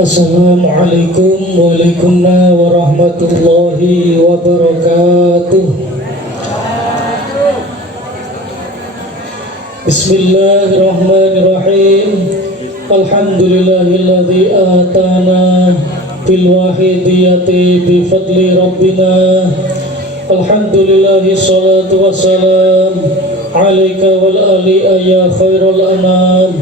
Assalamualaikum warahmatullahi wabarakatuh. Bismillahirrahmanirrahim. Alhamdulillahilladzi atana bil wahidiyati bi fadli rabbina. Alhamdulillahi salatu wassalam alaika wal ali ya khairul anam.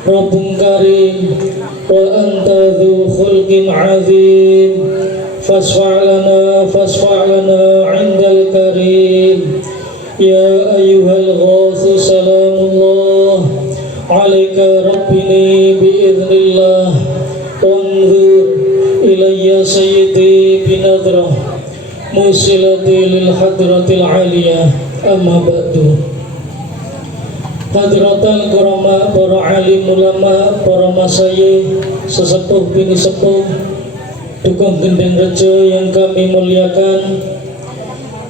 Rabbun karim wa anta dhu khulqin azim fasfa'lana indal karim ya ayyuhal ghasu salamullah alaika rabbini biiznillah wanzur ilayya sayyidi binadrah musilati lil hadratil aliyah amma ba'du. Hadratal kurama, para alim ulama, para masyayikh, sesepuh bini sepuh, dukung gendeng rejo yang kami muliakan,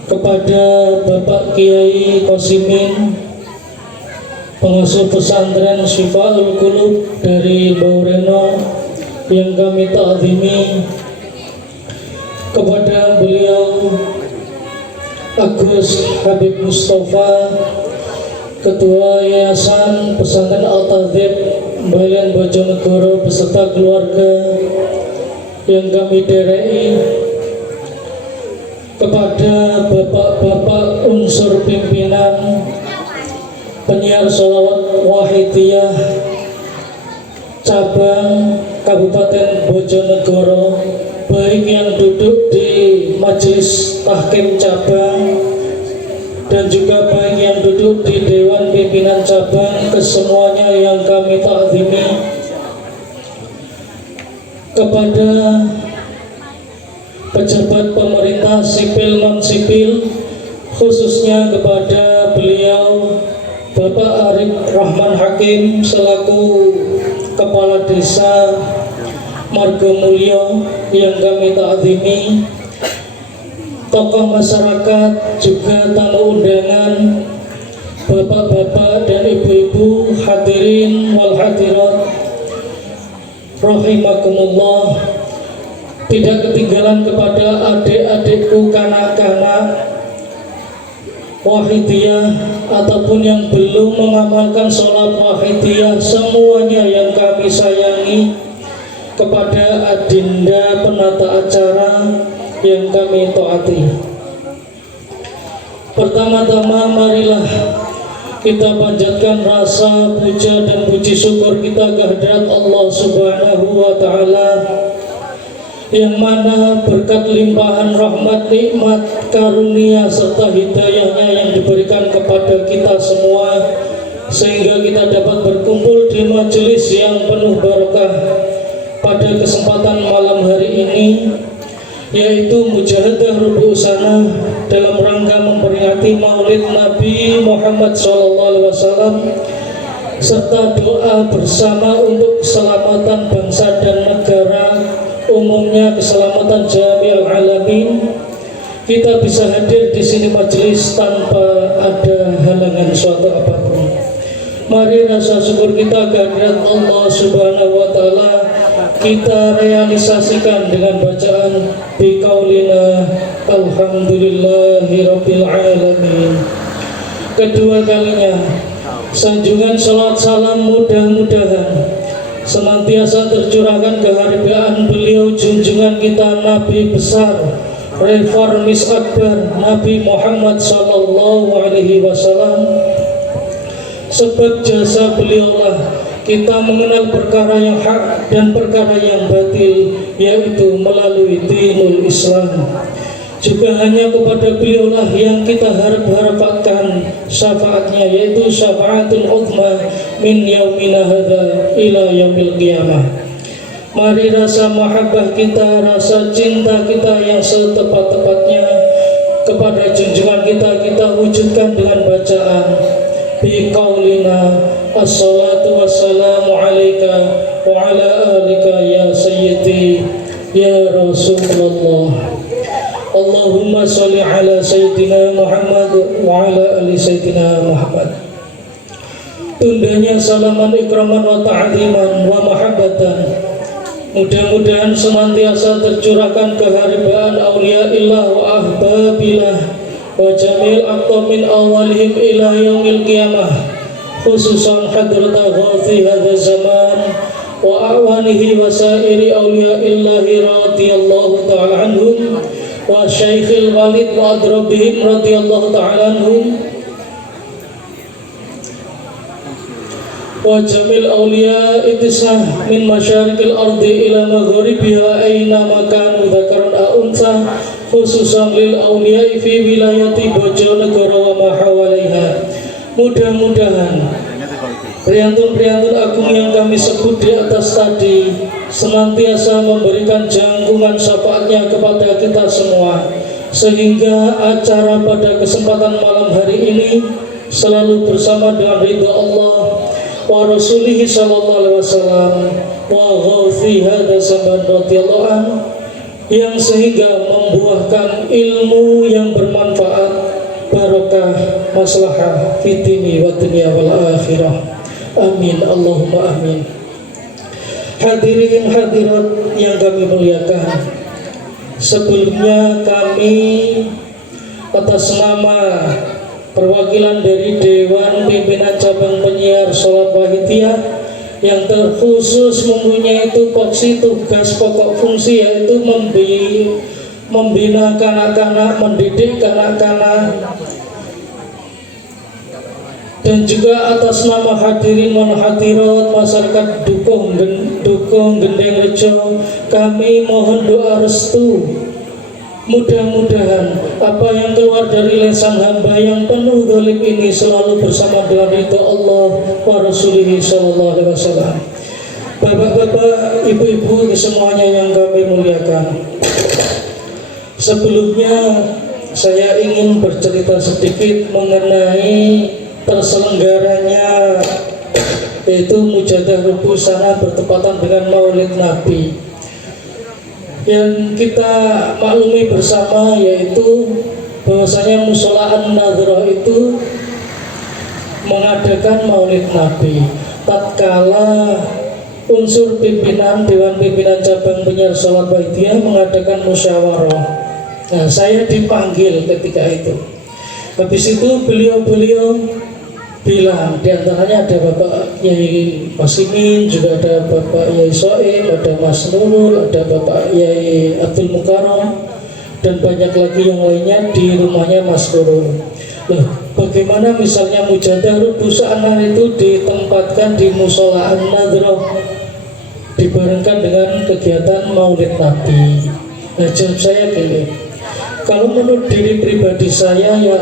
kepada Bapak Kiai Qosimin, pengasuh pesantren Syifaul Qulub dari Baureno yang kami ta'zimi, kepada beliau Agus Habib Mustafa, Ketua Yayasan Pesantren Al-Tadzib Balian Bojonegoro beserta keluarga yang kami derei, kepada bapak-bapak unsur pimpinan penyiar sholawat Wahidiyah cabang Kabupaten Bojonegoro, baik yang duduk di majelis tahkim cabang dan juga baik yang duduk di Dewan Pimpinan Cabang, kesemuanya yang kami ta'zimi, kepada pejabat pemerintah sipil non-sipil, khususnya kepada beliau Bapak Arif Rahman Hakim selaku Kepala Desa Margomulyo yang kami ta'zimi, tokoh masyarakat, juga tamu undangan, bapak-bapak dan ibu-ibu, hadirin wal hadirat rahimakumullah. Tidak ketinggalan kepada adik-adikku kanak-kanak Wahidiyah ataupun yang belum mengamalkan sholat Wahidiyah, semuanya yang kami sayangi, kepada adinda penata acara yang kami taati. Pertama-tama marilah kita panjatkan rasa puja dan puji syukur kita kehadirat Allah Subhanahu wa Ta'ala, yang mana berkat limpahan rahmat, nikmat, karunia serta hidayahnya yang diberikan kepada kita semua, sehingga kita dapat berkumpul di majelis yang penuh barakah pada kesempatan malam hari ini, yaitu mujahadah rubu sana dalam rangka memperingati Maulid Nabi Muhammad SAW, serta doa bersama untuk keselamatan bangsa dan negara, umumnya keselamatan jami'al alamin. Kita bisa hadir di sini majelis tanpa ada halangan suatu apapun. Mari rasa syukur kita kehadirat Allah Subhanahu wa Ta'ala kita realisasikan dengan bacaan biqaulina alhamdulillahirabbil alamin. Kedua kalinya sanjungan salat salam mudah-mudahan senantiasa tercurahkan kehargaan beliau junjungan kita Nabi besar reformis akbar Nabi Muhammad sallallahu alaihi wasallam. Sebab jasa beliaulah kita mengenal perkara yang hak dan perkara yang batil, yaitu melalui dinul Islam. Juga hanya kepada beliaulah yang kita harap-harapkan syafaatnya, yaitu syafaatul uzma min yaumina hadza ila yaumil qiyamah. Mari rasa mahabbah kita, rasa cinta kita yang setepat-tepatnya kepada junjungan kita wujudkan dengan bacaan biqaulina assalatu wassalamu alaika wa ala alika ya sayyidi ya Rasulullah. Allahumma salli ala sayyidina Muhammad wa ala ali sayyidina Muhammad. Tundanya salaman ikraman wa ta'ziman wa mahabbatan Mudah-mudahan senantiasa tercurahkan keharibaan awliyaillah wa ahbabillah wa jamil aqtamin awalihim ila yaumil qiyamah, khususan hadrata ghazi hadha zaman wa a'wanihi wa sairi awliyaillahi radiyallahu ta'ala anhum wa syaikhil walid wa adrabihim radiyallahu ta'ala anhum wa jamil awliya itisah min masyarikil ardi ila magharibiha aina makanu dhakaran a'unsa, khususan lil awliya fi wilayati Bojonegoro wa mahawalaiha. Mudah-mudahan priantun-priantun agung yang kami sebut di atas tadi senantiasa memberikan jangkungan syafaatnya kepada kita semua, sehingga acara pada kesempatan malam hari ini selalu bersama dengan ridha Allah wa rasulihi sallallahu alaihi wasallam wa ghauthi hadha zaman radhiyallahu an, yang sehingga membuahkan ilmu yang bermanfaat, barakah, maslahah fitini wa dunya wal akhirah. Amin Allahumma amin. Hadirin hadirat yang kami muliakan, sebelumnya kami atas nama perwakilan dari Dewan Pimpinan Cabang Penyiar Sholat Wahidiyah yang terkhusus mempunyai tupoksi tugas pokok fungsi, yaitu membina kanak-kanak, mendidik kanak-kanak, dan juga atas nama hadirin wal hadirat masyarakat Dukung Gendeng Rejo, kami mohon doa restu. Mudah-mudahan apa yang keluar dari lisan hamba yang penuh dolim ini selalu bersama dengan ridha Allah wa rasulihi sallallahu alaihi wasallam. Bapak-bapak, ibu-ibu semuanya yang kami muliakan, sebelumnya saya ingin bercerita sedikit mengenai terselenggaranya yaitu mujadah rubuh sana bertepatan dengan Maulid Nabi. Yang kita maklumi bersama yaitu bahwasanya Mushola An-Nadhrah itu mengadakan Maulid Nabi tatkala unsur pimpinan Dewan Pimpinan Cabang Penyiar Sholat Wahidiyah mengadakan musyawarah. Nah, saya dipanggil ketika itu. Habis itu beliau-beliau bilang, diantaranya ada Bapak Yai Pasimin, juga ada Bapak Yai Soim, ada Mas Nurul, ada Bapak Yai Abdul Mukarram, dan banyak lagi yang lainnya di rumahnya Mas Nurul. Loh, bagaimana misalnya mujadah rubuh sana itu ditempatkan di Mushola An-Nadhrah dibarengkan dengan kegiatan Maulid Nabi? Nah, jawab saya gini, kalau menurut diri pribadi saya, ya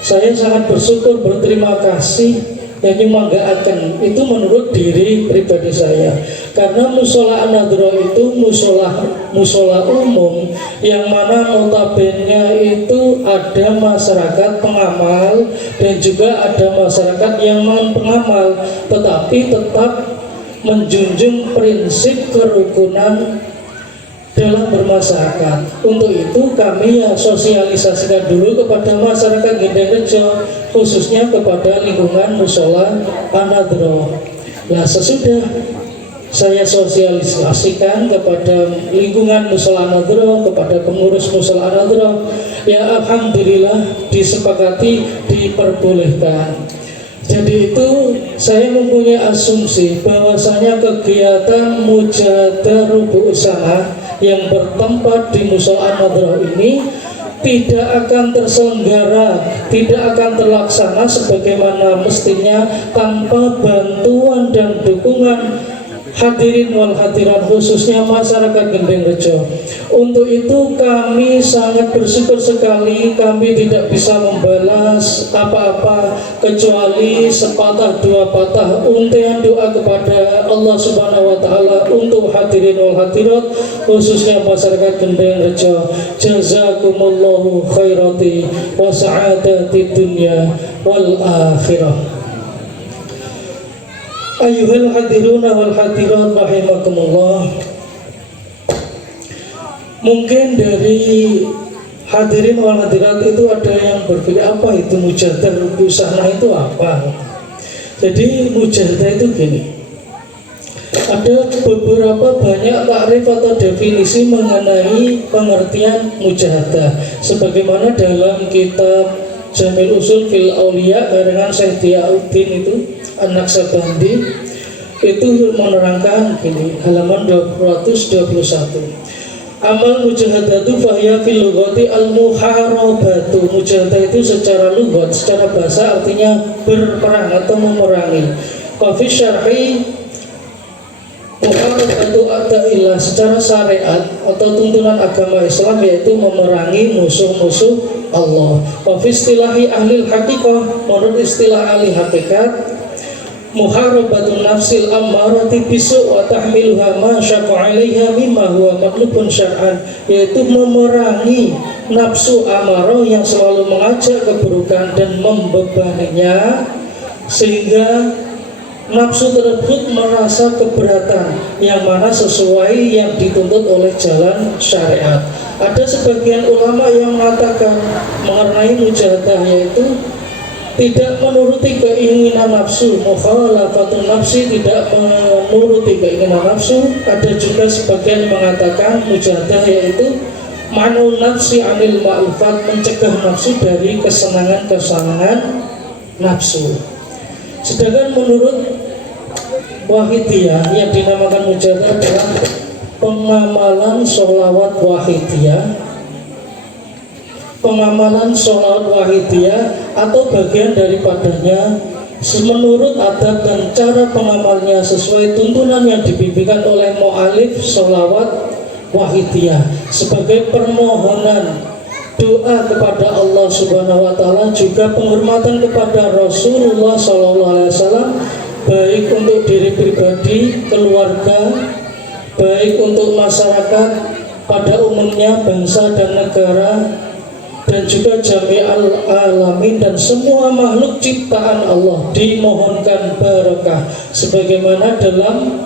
saya sangat bersyukur, berterima kasih, yang nyemanggakan itu menurut diri pribadi saya, karena Mushola An-Nadhrah itu musola umum yang mana notabene itu ada masyarakat pengamal dan juga ada masyarakat yang non pengamal, tetapi tetap menjunjung prinsip kerukunan dalam bermasyarakat. Untuk itu kami ya sosialisasikan dulu kepada masyarakat Gendeng Rejo, khususnya kepada lingkungan Mushola An-Nadhrah. Nah, sesudah saya sosialisasikan kepada lingkungan Mushola An-Nadhrah, kepada pengurus Mushola An-Nadhrah, ya alhamdulillah disepakati, diperbolehkan. Jadi itu saya mempunyai asumsi bahwasanya kegiatan mujadah rubuh sana yang bertempat di Mushola An-Nadhrah ini tidak akan terselenggara, tidak akan terlaksana sebagaimana mestinya tanpa bantuan dan dukungan hadirin wal hadirat, khususnya masyarakat Gendeng Rejo. Untuk itu kami sangat bersyukur sekali, kami tidak bisa membalas apa-apa kecuali sepatah dua patah untian doa kepada Allah Subhanahu wa taala untuk hadirin wal hadirat, khususnya masyarakat Gendeng Rejo. Jazakumullahu khairati wa sa'adati dunya wal akhirah. Ayyuhal hadiruna wal hadirat rahimakumullah. Mungkin dari hadirin wal hadirat itu ada yang berpikir, apa itu mujadah rubuh sana itu apa? Jadi mujadah itu gini, Ada beberapa banyak takrif atau definisi mengenai pengertian mujahadah, sebagaimana dalam kitab Jamil Usul fil Auliya karangan Syekh Diyauddin itu An-Naqsabandi itu menerangkan gini, halaman 221. Amal mujahadatu fahya fil lughati al-muharabatu. Mujahadah itu secara lughat, secara bahasa artinya berperang atau memerangi. Wa fi syar'i muharabatu a'da'illah, secara syariat atau tuntunan agama Islam yaitu memerangi musuh-musuh Allah. Wa fi istilahi ahli haqiqah, menurut istilah ahli hakikat, muharabatun nafsil ammarati bisu wa tahmiluha ma syaqqa 'alaiha mimma huwa matlubun syar'an, yaitu memerangi nafsu amarah yang selalu mengajak keburukan dan membebaninya sehingga nafsu tersebut merasa keberatan yang mana sesuai yang dituntut oleh jalan syariat. Ada sebagian ulama yang mengatakan mengenai mujahadah yaitu tidak menuruti keinginan nafsu, mukhalafatun nafsi, tidak menuruti keinginan nafsu. Ada juga sebagian mengatakan mujahadah yaitu manul nafsi anil ma'lufat, mencegah nafsu dari kesenangan-kesenangan nafsu. Sedangkan menurut Wahidiyah yang dinamakan mujahadah adalah pengamalan sholawat wahidiyah, pengamalan sholawat wahidiyah atau bagian daripadanya menurut adab dan cara pengamalnya sesuai tuntunan yang dibimbingkan oleh mu'alif sholawat wahidiyah sebagai permohonan doa kepada Allah Subhanahu wa Ta'ala, juga penghormatan kepada Rasulullah SAW, baik untuk diri pribadi, keluarga, baik untuk masyarakat pada umumnya, bangsa dan negara, dan juga jami'al alamin dan semua makhluk ciptaan Allah dimohonkan barakah sebagaimana dalam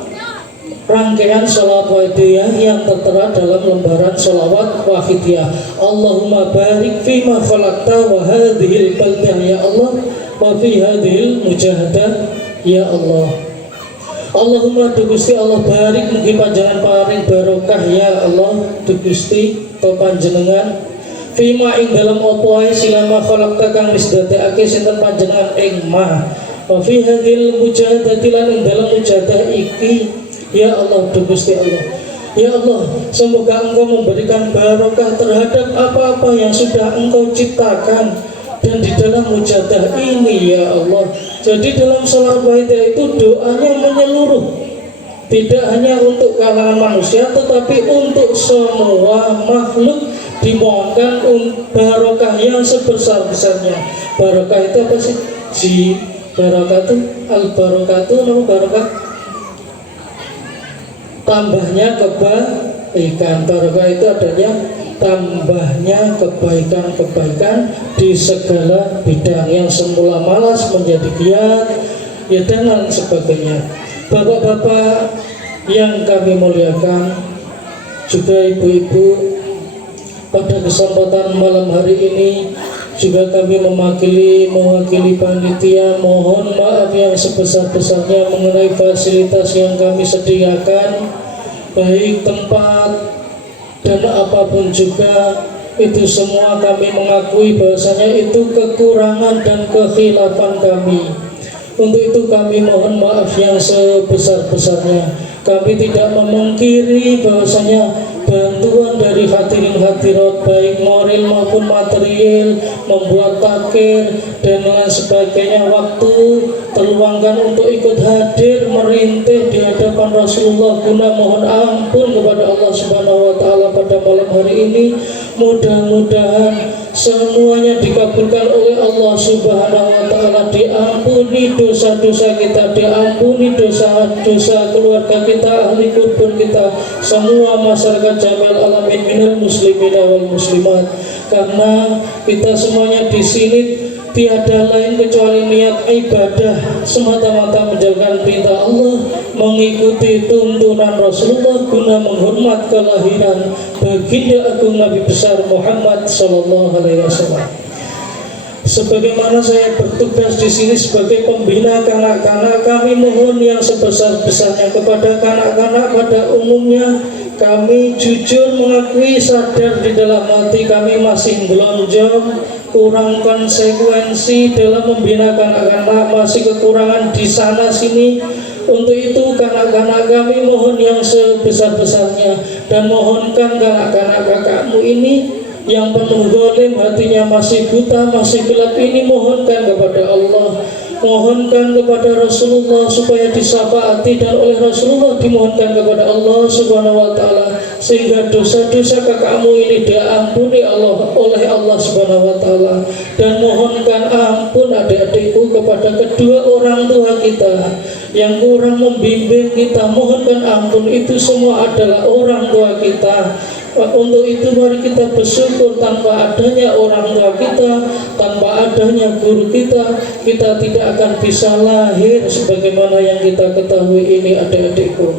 rangkaian sholawat wahidiyah yang tertera dalam lembaran sholawat wahidiyah. Allahumma barik fima khalaqta wa hadhil baldah ya Allah wa fi hadhil mujahadah ya Allah. Allahumma du Gusti Allah barik mugi panjenengan paring barokah ya Allah du Gusti to panjenengan fima ing dalam apa ae silama khalaqta kang wis dadekake sinten panjenengan ing ma wa fi hadhil mujahadati lan ing dalam mujahadah iki ya Allah du Gusti Allah. Ya Allah, semoga Engkau memberikan barokah terhadap apa-apa yang sudah Engkau ciptakan dan di dalam mujahadah ini ya Allah. Jadi dalam sholawat wahidiyah itu doanya menyeluruh, tidak hanya untuk kalangan manusia tetapi untuk semua makhluk dimohonkan barokah yang sebesar-besarnya. Barokah itu apa sih? Barakatuh, al-barakatuh, nama barokah tambahnya kebaikan. Barokah itu adanya tambahnya kebaikan-kebaikan di segala bidang, yang semula malas menjadi giat ya dan lain sebagainya. Bapak-bapak yang kami muliakan, juga ibu-ibu, pada kesempatan malam hari ini juga kami mewakili panitia mohon maaf yang sebesar-besarnya mengenai fasilitas yang kami sediakan, baik tempat dan apapun juga. Itu semua kami mengakui bahwasanya itu kekurangan dan kekhilafan kami. Untuk itu kami mohon maaf yang sebesar-besarnya. Kami tidak memungkiri bahwasanya bantuan dari hadirin hadirat baik moral maupun material, membuat takir dan lain sebagainya, waktu terluangkan untuk ikut hadir merintih di hadapan Rasulullah guna mohon ampun kepada Allah Subhanahu wa Ta'ala pada malam hari ini. Mudah-mudahan semuanya dikabulkan oleh Allah Subhanahu wa Ta'ala, diampuni dosa-dosa kita, diampuni dosa-dosa keluarga kita, ahli kurban kita, semua masyarakat jami'al alamin minal muslimin wal muslimat. Karena kita semuanya di sini tiada lain kecuali niat ibadah semata-mata menjalankan perintah Allah, mengikuti tuntunan Rasulullah guna menghormat kelahiran baginda agung Nabi besar Muhammad sallallahu alaihi wasallam. Sebagaimana saya bertugas di sini sebagai pembina kanak-kanak, kami mohon yang sebesar-besarnya kepada kanak-kanak pada umumnya. Kami jujur mengakui, sadar di dalam hati kami masih melonjong, kurang konsekuensi dalam membina kanak-kanak, masih kekurangan di sana sini. Untuk itu kanak-kanak kami mohon yang sebesar-besarnya, dan mohonkan kanak-kanak kakakmu ini yang penuh zalim, hatinya masih buta, masih gelap ini, mohonkan kepada Allah, mohonkan kepada Rasulullah supaya disafaati, dan oleh Rasulullah dimohonkan kepada Allah Subhanahu wa taala, sehingga dosa-dosa kakakmu ini diampuni Allah oleh Allah Subhanahu wa taala. Dan mohonkan ampun adik-adikku kepada kedua orang tua kita yang kurang membimbing kita, mohonkan ampun, itu semua adalah orang tua kita. Untuk itu mari kita bersyukur, tanpa adanya orang tua kita, tanpa adanya guru kita, kita tidak akan bisa lahir sebagaimana yang kita ketahui ini. Adik-adikku,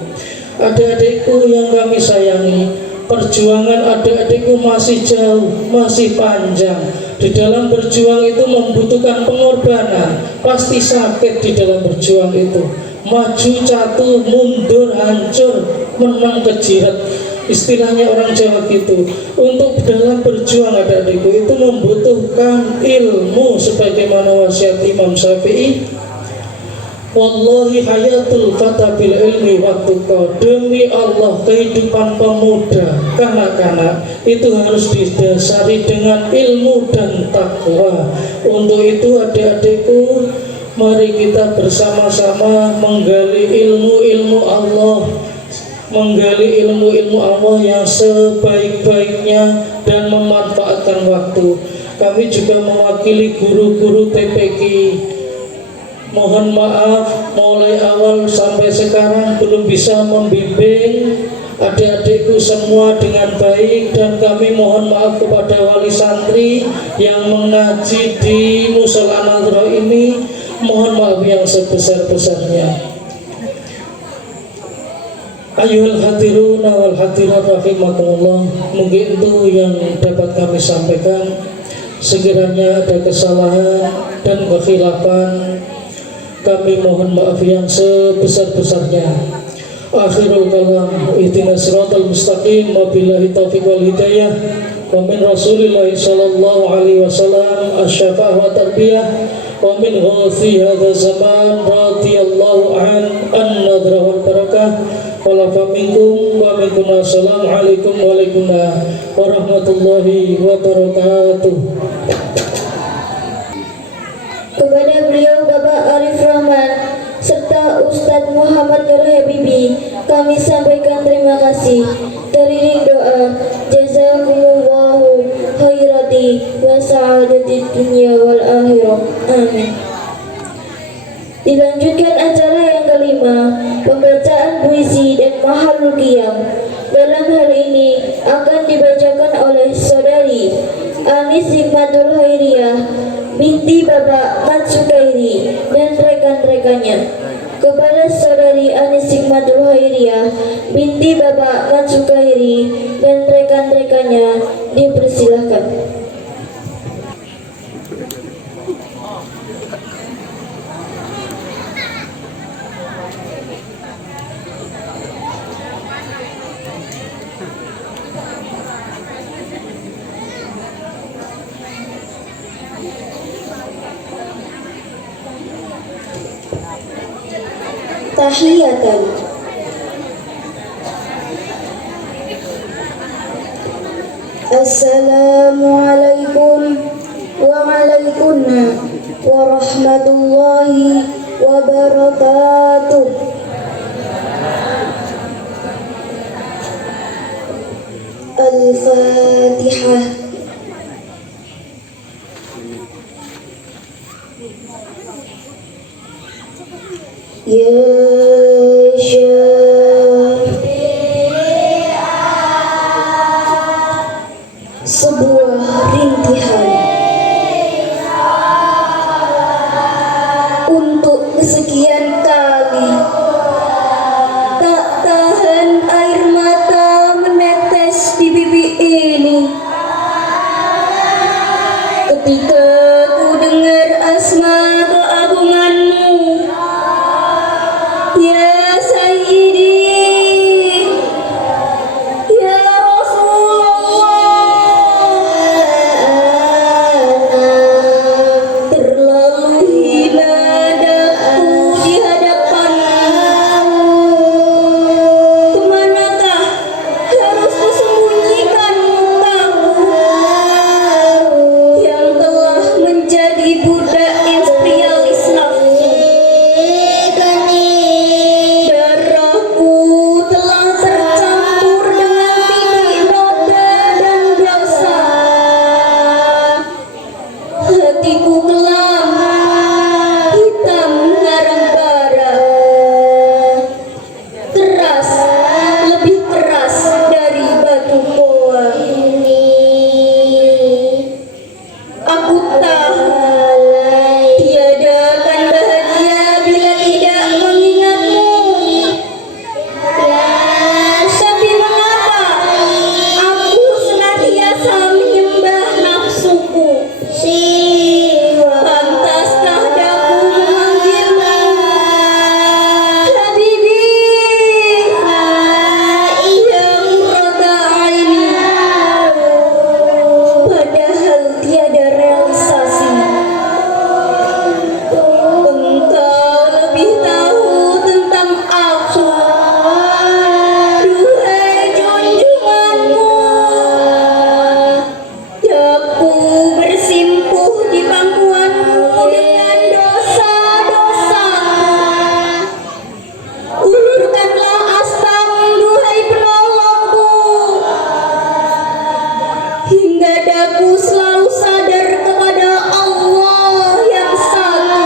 adik-adikku yang kami sayangi, perjuangan adik-adikku masih jauh, masih panjang. Di dalam berjuang itu membutuhkan pengorbanan, pasti sakit di dalam berjuang itu, maju jatuh, mundur, hancur, menang kejirat, istilahnya orang Jawa gitu. Untuk dalam berjuang adik-adikku itu membutuhkan ilmu, sebagaimana wasiat Imam Syafi'i, wallahi hayatul fata bil ilmi watuqa, demi Allah kehidupan pemuda kanak-kanak itu harus didasari dengan ilmu dan takwa. Untuk itu adik-adikku, mari kita bersama-sama menggali ilmu-ilmu Allah, menggali ilmu-ilmu Allah yang sebaik-baiknya dan memanfaatkan waktu. Kami juga mewakili guru-guru TPQ. Mohon maaf, mulai awal sampai sekarang belum bisa membimbing adik-adikku semua dengan baik, dan kami mohon maaf kepada wali santri yang mengaji di Musola Nadra ini. Mohon maaf yang sebesar-besarnya. Ayuhal hadirun wal hadirat rahimakumullah, mungkin itu yang dapat kami sampaikan. Sekiranya ada kesalahan dan kekhilafan, kami mohon maaf yang sebesar-besarnya. Akhirul kalam, ihdinas siratal mustaqim, wabillahi taufiq wal hidayah, wa min Rasulillah sallallahu alaihi wasallam asy-syafa'ah wa tarbiyah, wa min ghathi hadza zaman radhiyallahu an-nadra wal barakah. Walafaminkum wa minkum. Assalamualaikum warahmatullahi wabarakatuh. Kepada beliau Bapak Arif Rahman serta Ustadz Muhammad Nur Habibi, kami sampaikan terima kasih. Teriring doa, jazakumullahu khairati wa sa'adatid dunya wal akhirah. Amin. Dilanjutkan acara yang kelima, pembacaan puisi dan mahalul qiyam. Dalam hal ini akan dibacakan oleh saudari Anis Hikmatul Hairiyah binti Bapak Mat Sukairi dan rekan-rekannya. Kepada saudari Anis Hikmatul Hairiyah binti Bapak Mat Sukairi dan rekan-rekannya dipersilahkan. Tahiyatan. Assalamualaikum warahmatullahi wabarakatuh. Al-Fatihah. Ya sebuah rintihan untuk kesekian kali, tak tahan air mata menetes di pipi ini ketika ku asma keagunganmu, ya Sayyidi, ya Rasulullah. Terlalu hina dadaku di hadapanmu. Kemanakah harus kusembunyikan mukaku yang telah menjadi budak imperialis nafsu? Darahku telah tercampur dengan titik noda dan dosa. Hatiku kelam, hitam haram bara, keras, lebih keras dari batu koa. Aku tahu tiada akan bahagia bila tidak mengingatmu. Tapi mengapa aku senantiasa menyembah nafsuku? Pantaskah daku memanggilmu Habibi, ya murrata aini, padahal tiada realisasi. Engkau lebih tahu tentang aku, duhai junjunganku. Daku bersimpuh di pangkuanmu dengan dosa-dosa. Ulurkanlah astamu, duhai penolongku, hingga daku selalu sadar kepada Allah yang satu.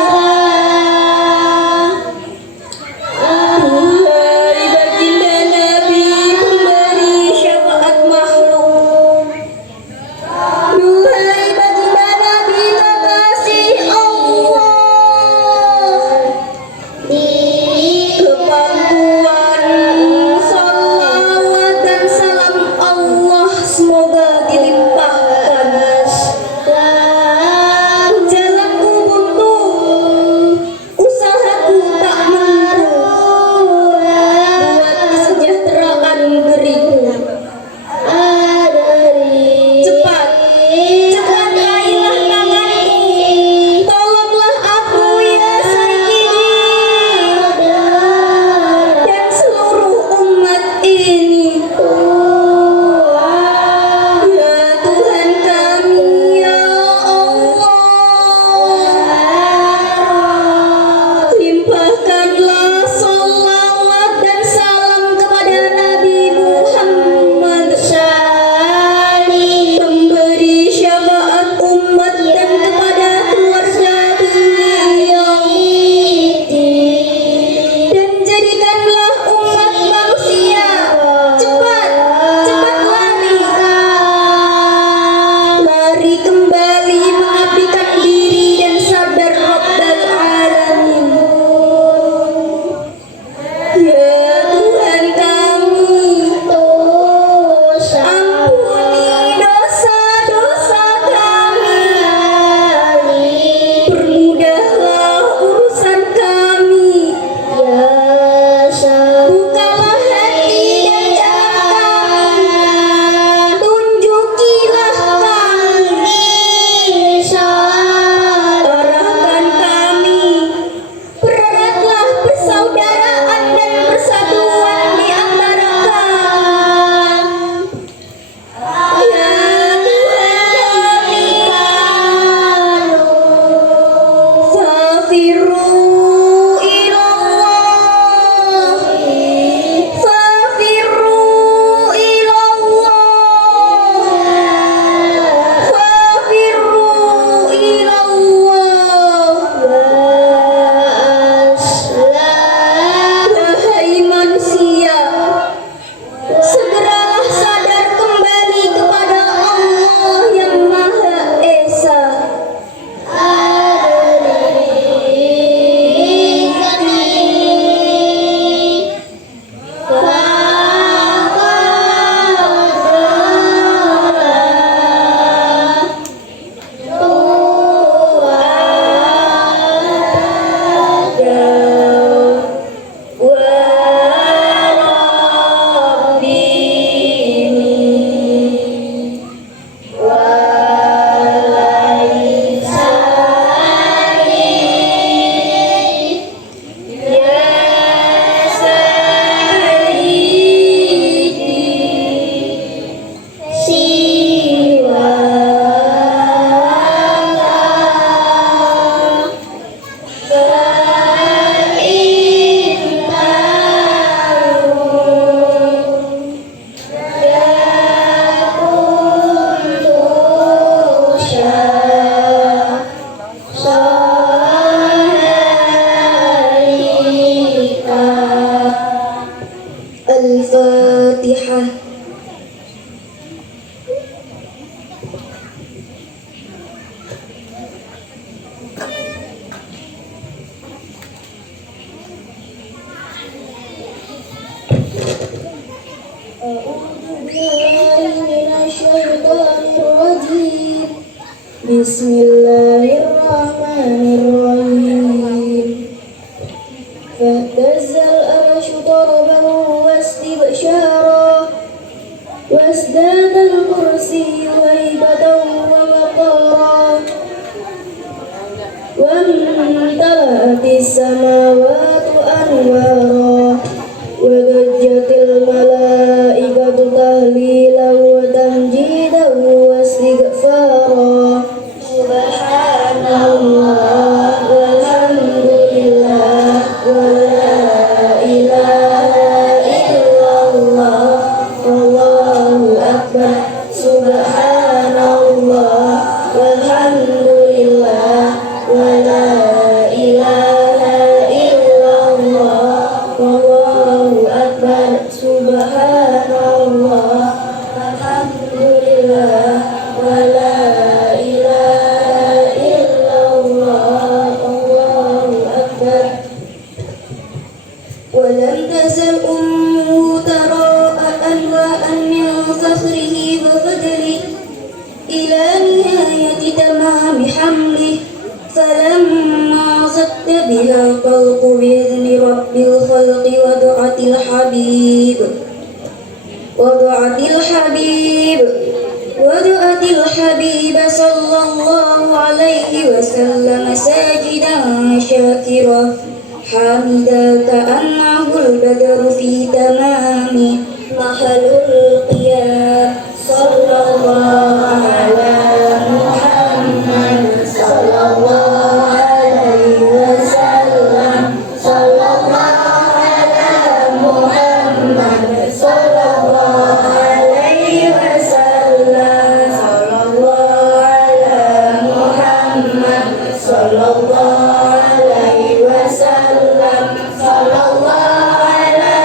Duhai baginda Nabi, pemberi syafaat makhluk, duhai baginda Nabi kekasih Allah, kepangkuan salawat dan salam Allah semoga dilimpahkan Bismillahirrahmanirrahim. Fahtazal arsyu taraban wastibsyara wasdadal kursi haibatan wa waqara wamtala'atis samawati anwara wagajjatil malaikatu tahlilan wa tamjidan wastighfara. Subhanallah walhamdulillah wa la ilaha illallah wallahu akbar. Subhanallah walhamdulillah wa la ilaha illallah wallahu akbar. Subhanallah walhamdulillah wa la ilaha illallah wallahu akbar. ولم تزل أمه تراءى أنواء من فخره وفضله إلى نهاية تمام حمله فلما صد بها الخلق بإذن رب الخلق وضعت الحبيب صلى الله عليه وسلم ساجدا شاكرا حامدا كأنه البدر في تمام محل القيام. صلى الله على محمد صلى الله عليه وسلم. صلى الله على محمد صلى الله عليه وسلم. صلى الله على محمد صلى الله عليه وسلم. صلى الله على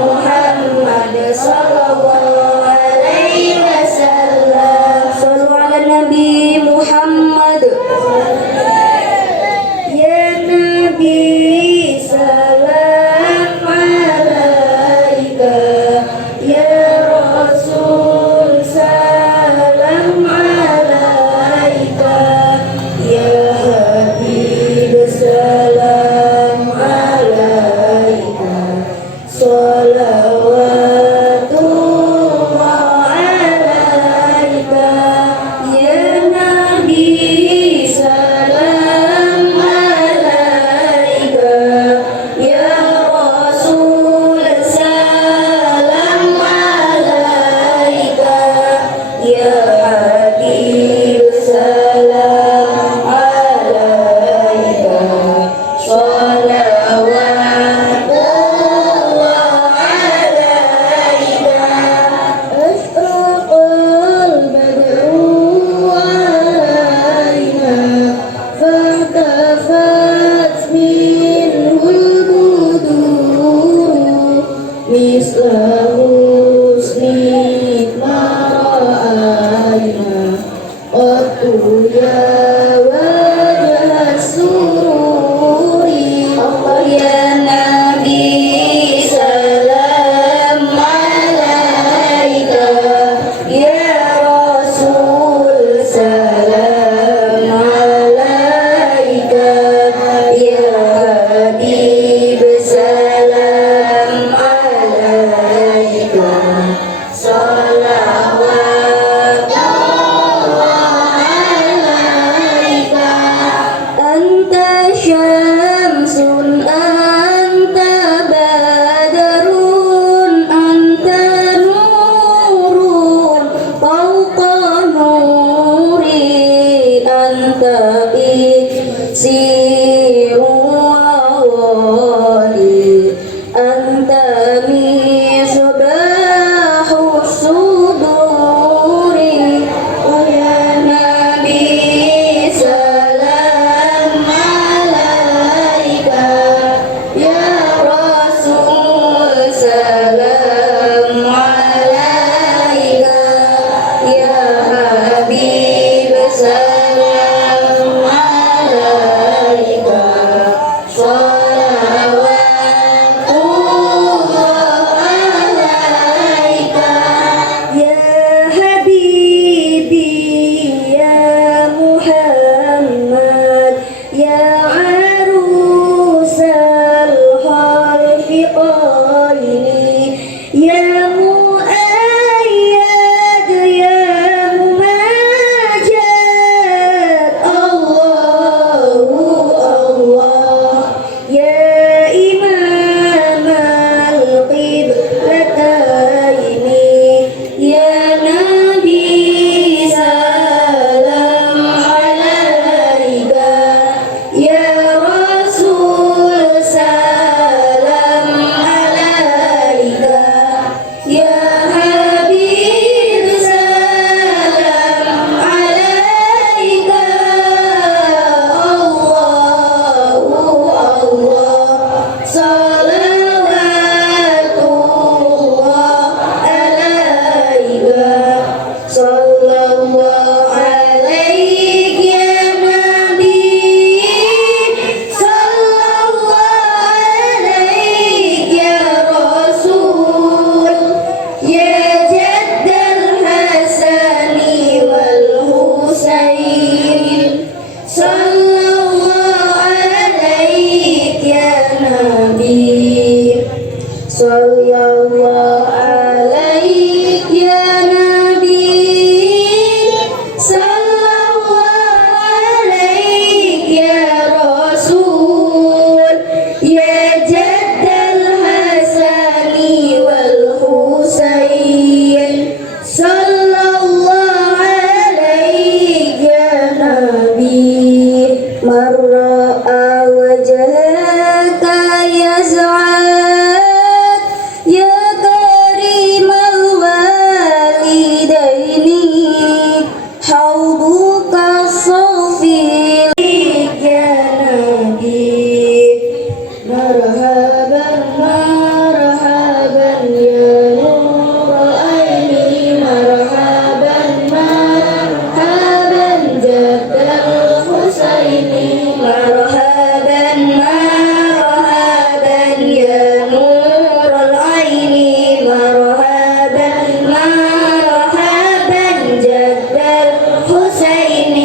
محمد صلى الله عليه وسلم. صلوا على النبي محمد. يا نبي سلام عليك يا رسول سلام عليك يا حبيب سلام عليك صلوات الله عليك يا نبي سلام عليك يا رسول سلام عليك يا حبيب سلام عليك صلوات الله عليك. أشرق البدر علينا فارتفعت منه البدور مثل حسنك ما رأينا قط يا وجه السرور. يا نبي سلام عليك يا رسول سلام عليك يا حبيب سلام عليك صلوات الله عليك. حوضك الصافي يا نبي مرحبا مرحبا يا نور عيني مرحبا مرحبا جد الحسين مرحبا مرحبا يا نور العين مرحبا مرحبا جد الحسين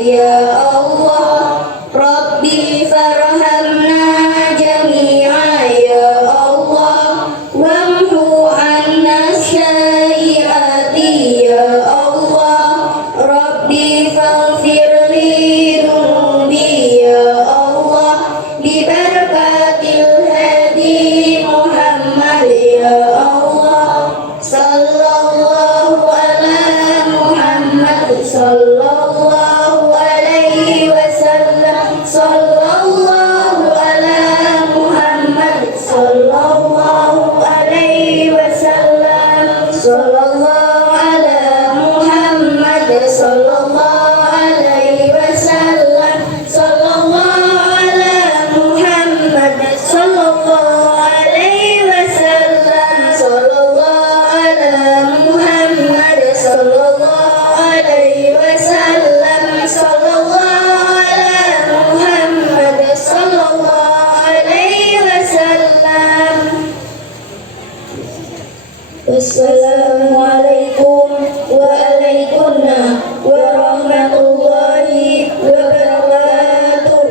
ya Allah. Rabbi farhamna jami'a ya Allah, wamhu anna sayyiati ya Allah. Rabbi faghfir li dhunubi ya Allah, bi barakatil hadi Muhammad ya Allah. Sallallahu ala Muhammad sallallahu alaihi wasallam. Sallallahu ala Muhammad sallallahu alaihi wasallam. Sallallahu ala Muhammad sallallahu alaihi wasallam. Sallallahu ala Muhammad sallallahu alaihi wasallam. Sallallahu ala Muhammad sallallahu alaihi wasallam. Sallallahu ala Muhammad sallallahu alaihi wasallam. Wassalamualaikum waalaikumsalam warahmatullahi wabarakatuh.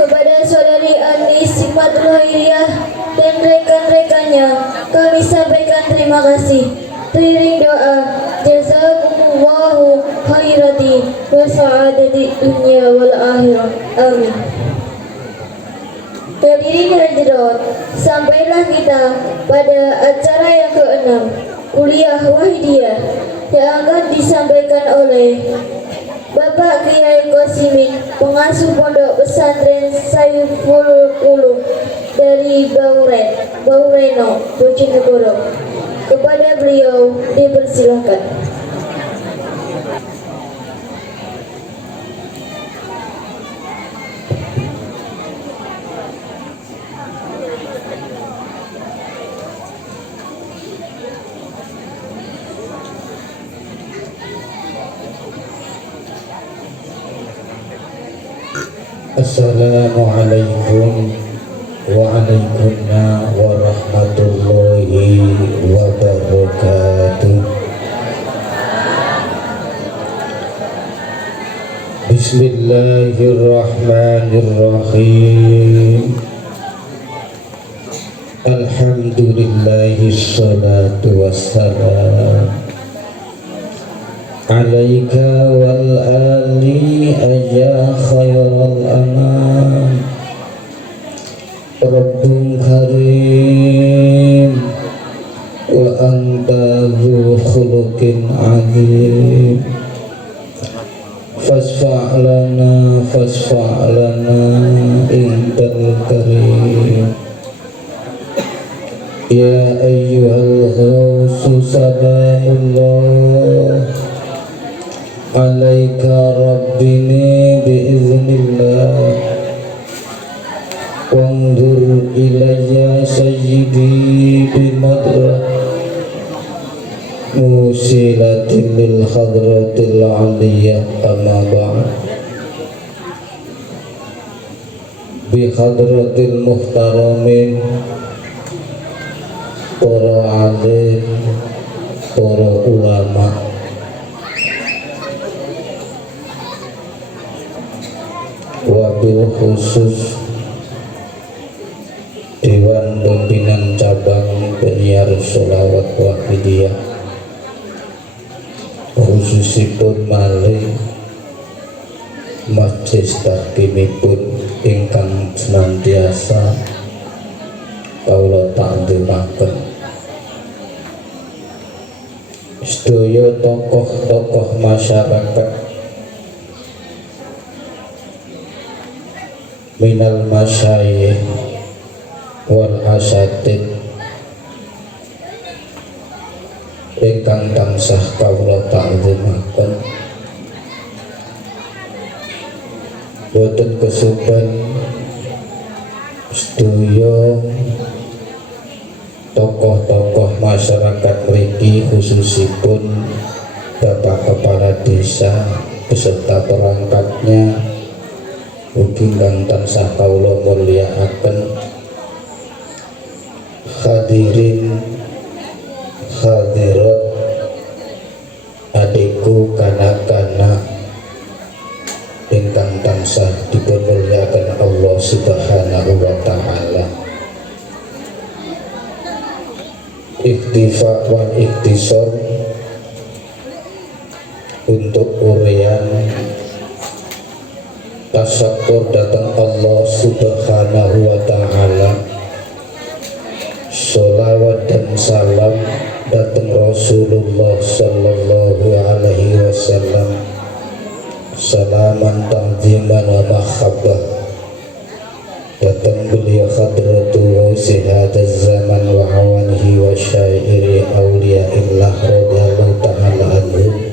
Kepada saudari Anis Hikmatul Khairiyah dan rekan-rekannya kami sampaikan terima kasih. Teriring doa, jazakumullahu khairati wa sa'adati dunya wal akhirah. Amin. Hadirin hadirat, sampailah kita pada acara yang ke-6, kuliah Wahidiyah, yang akan disampaikan oleh Bapak Kiai Qasimin, pengasuh Pondok Pesantren Saiful Ulum dari Baureno, Bojonegoro. Kepada beliau dipersilakan. Assalamualaikum waalaikumsalam warahmatullahi wabarakatuh. Bismillahirrahmanirrahim. Alhamdulillahi salatu wassalam alaika wal ali ayya khairal anam. Rabbun karim wa anta dzu khuluqin azim. Fasfa'lana indal karim. Ya ayyuhal ghawsu salamullah alaika rabbini biiznillah. Wanzur ilayya sayyidi bimadrah musilatin lil hadratil aliyah amma ba'd. Bi hadratil muhtaramin, para alim, para ulama, wabil khusus Dewan Pimpinan Cabang Penyiar Sholawat Wahidiyah, khususipun malih Majelis Takimipun ingkang senantiasa kawula ta'dhimaken. Sedaya tokoh-tokoh masyarakat minal masyayikh wal asatid ingkang tansah kawula ta'dhimaken. Boten kesupen sedaya tokoh tokoh masyarakat mriki khususipun Bapak Kepala Desa beserta perangkatnya, ugi kang tansah kawula mulyakaken, hadirin hadirat adikku kanak-kanak ingkang tansah dipunmulyakaken Allah Subhanahu wa taala. Iktifa wal iktisor untuk urian tasyakur datang Allah Subhanahu wa ta'ala, sholawat dan salam datang Rasulullah sallallahu alaihi wasallam, salaman ta'ziman wa mahabbah datang beliau hadratu sihadat zaman wa awanihi wa syairi awliyaillah radhiyallahu ta'ala anhu.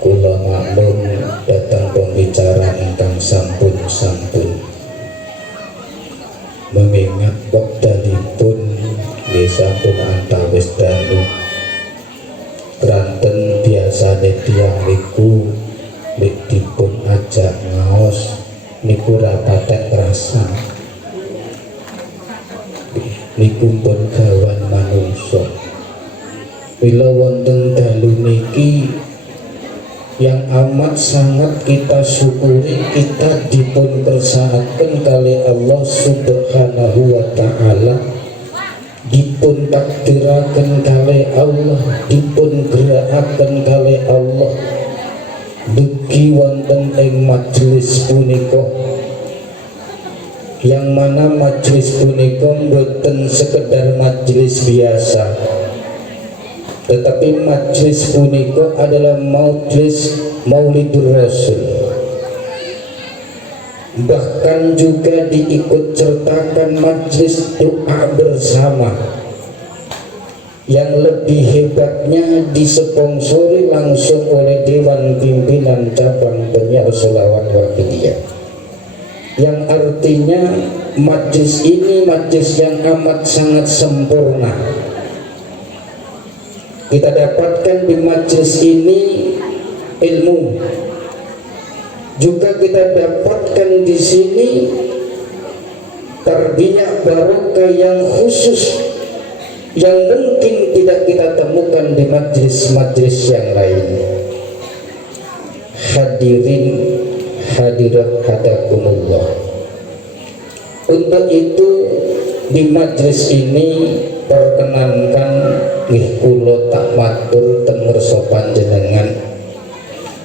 Kula maklum datang pembicara ingkang sampun-sampun, mengingat wektalipun desa pun antawis dalu kranten biasane tiyang niku nek dipun ajak ngaos niku ra patek krasa, niku pun gawan manungsa. Bila wonten dalu niki yang amat sangat kita syukuri, kita dipun kersakaken kali Allah Subhanahu wa ta'ala, dipun takdiraken kali Allah, dipun gerakaken kali Allah dugi wonten ing majelis punika, yang mana majelis punika mboten sekedar majelis biasa, tetapi majelis punika adalah majelis Maulidur Rasul, bahkan juga diikut sertakan majelis doa bersama, yang lebih hebatnya disponsori langsung oleh Dewan Pimpinan Cabang Penyiar Sholawat Waqidiyah, yang artinya majelis ini majelis yang amat sangat sempurna. Kita dapatkan di majelis ini ilmu, juga kita dapatkan di sini tarbiyah barokah yang khusus, yang mungkin tidak kita temukan di majelis-majelis yang lain. Hadirin hadirat hadakumullah, untuk itu di majelis ini perkenankan nggih kula tak matur teng ngarsa panjenengan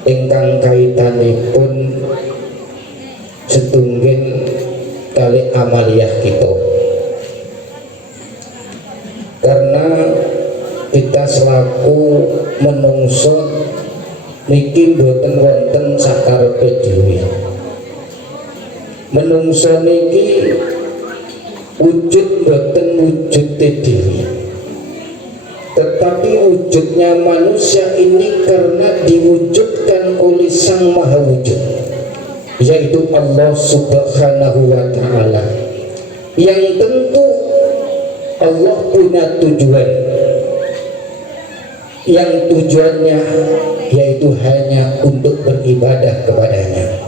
ingkang kaitanipun setunggal kali amaliyah kita, karena kita selaku menungso niki mboten wonten sakarepe dhewe. Menungso niki wujud mboten wujude dhewe, tetapi wujudnya manusia ini karena diwujudkan oleh Sang Maha Wujud, yaitu Allah Subhanahu wa ta'ala, yang tentu Allah punya tujuan, yang tujuannya yaitu hanya untuk beribadah kepadanya,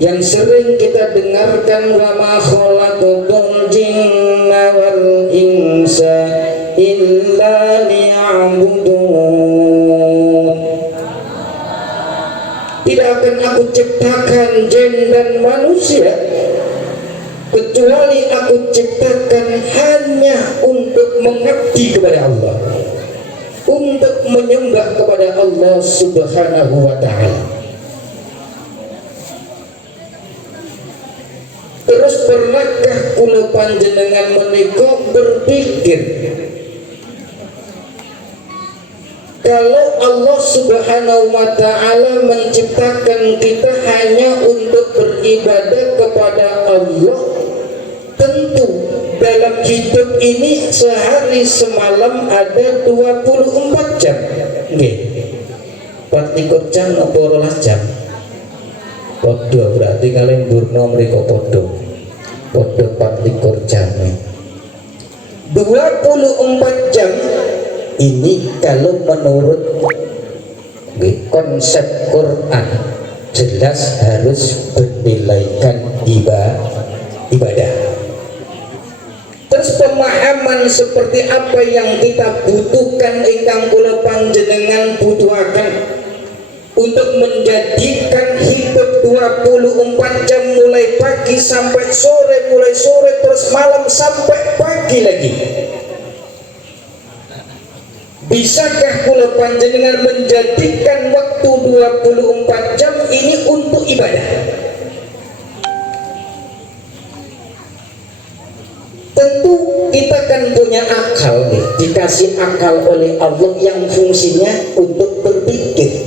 yang sering kita dengarkan, wa ma khalaqtul jinna wal insa illa liya'budun. Tidak akan aku ciptakan jin dan manusia kecuali aku ciptakan hanya untuk mengabdi kepada Allah, untuk menyembah kepada Allah Subhanahu wa ta'ala. Terus pernahkah kula panjenengan menika berpikir kalau Allah Subhanahu wa ta'ala menciptakan kita hanya untuk beribadah kepada Allah, tentu dalam hidup ini sehari semalam ada 24 jam. Nggih. 24 jam apa 12 jam? Podo, berarti kalian durno mriko podo 24 jam. 24 jam ini kalau menurut konsep Quran jelas harus bernilaikan ibadah. Terus pemahaman seperti apa yang kita butuhkan ingkang kula panjenengan butuhaken untuk menjadikan hidup 24 jam mulai pagi sampai sore, mulai sore terus malam sampai pagi lagi. Bisakah kula panjenengan menjadikan waktu 24 jam ini untuk ibadah? Tentu kita kan punya akal nih, dikasih akal oleh Allah yang fungsinya untuk berpikir.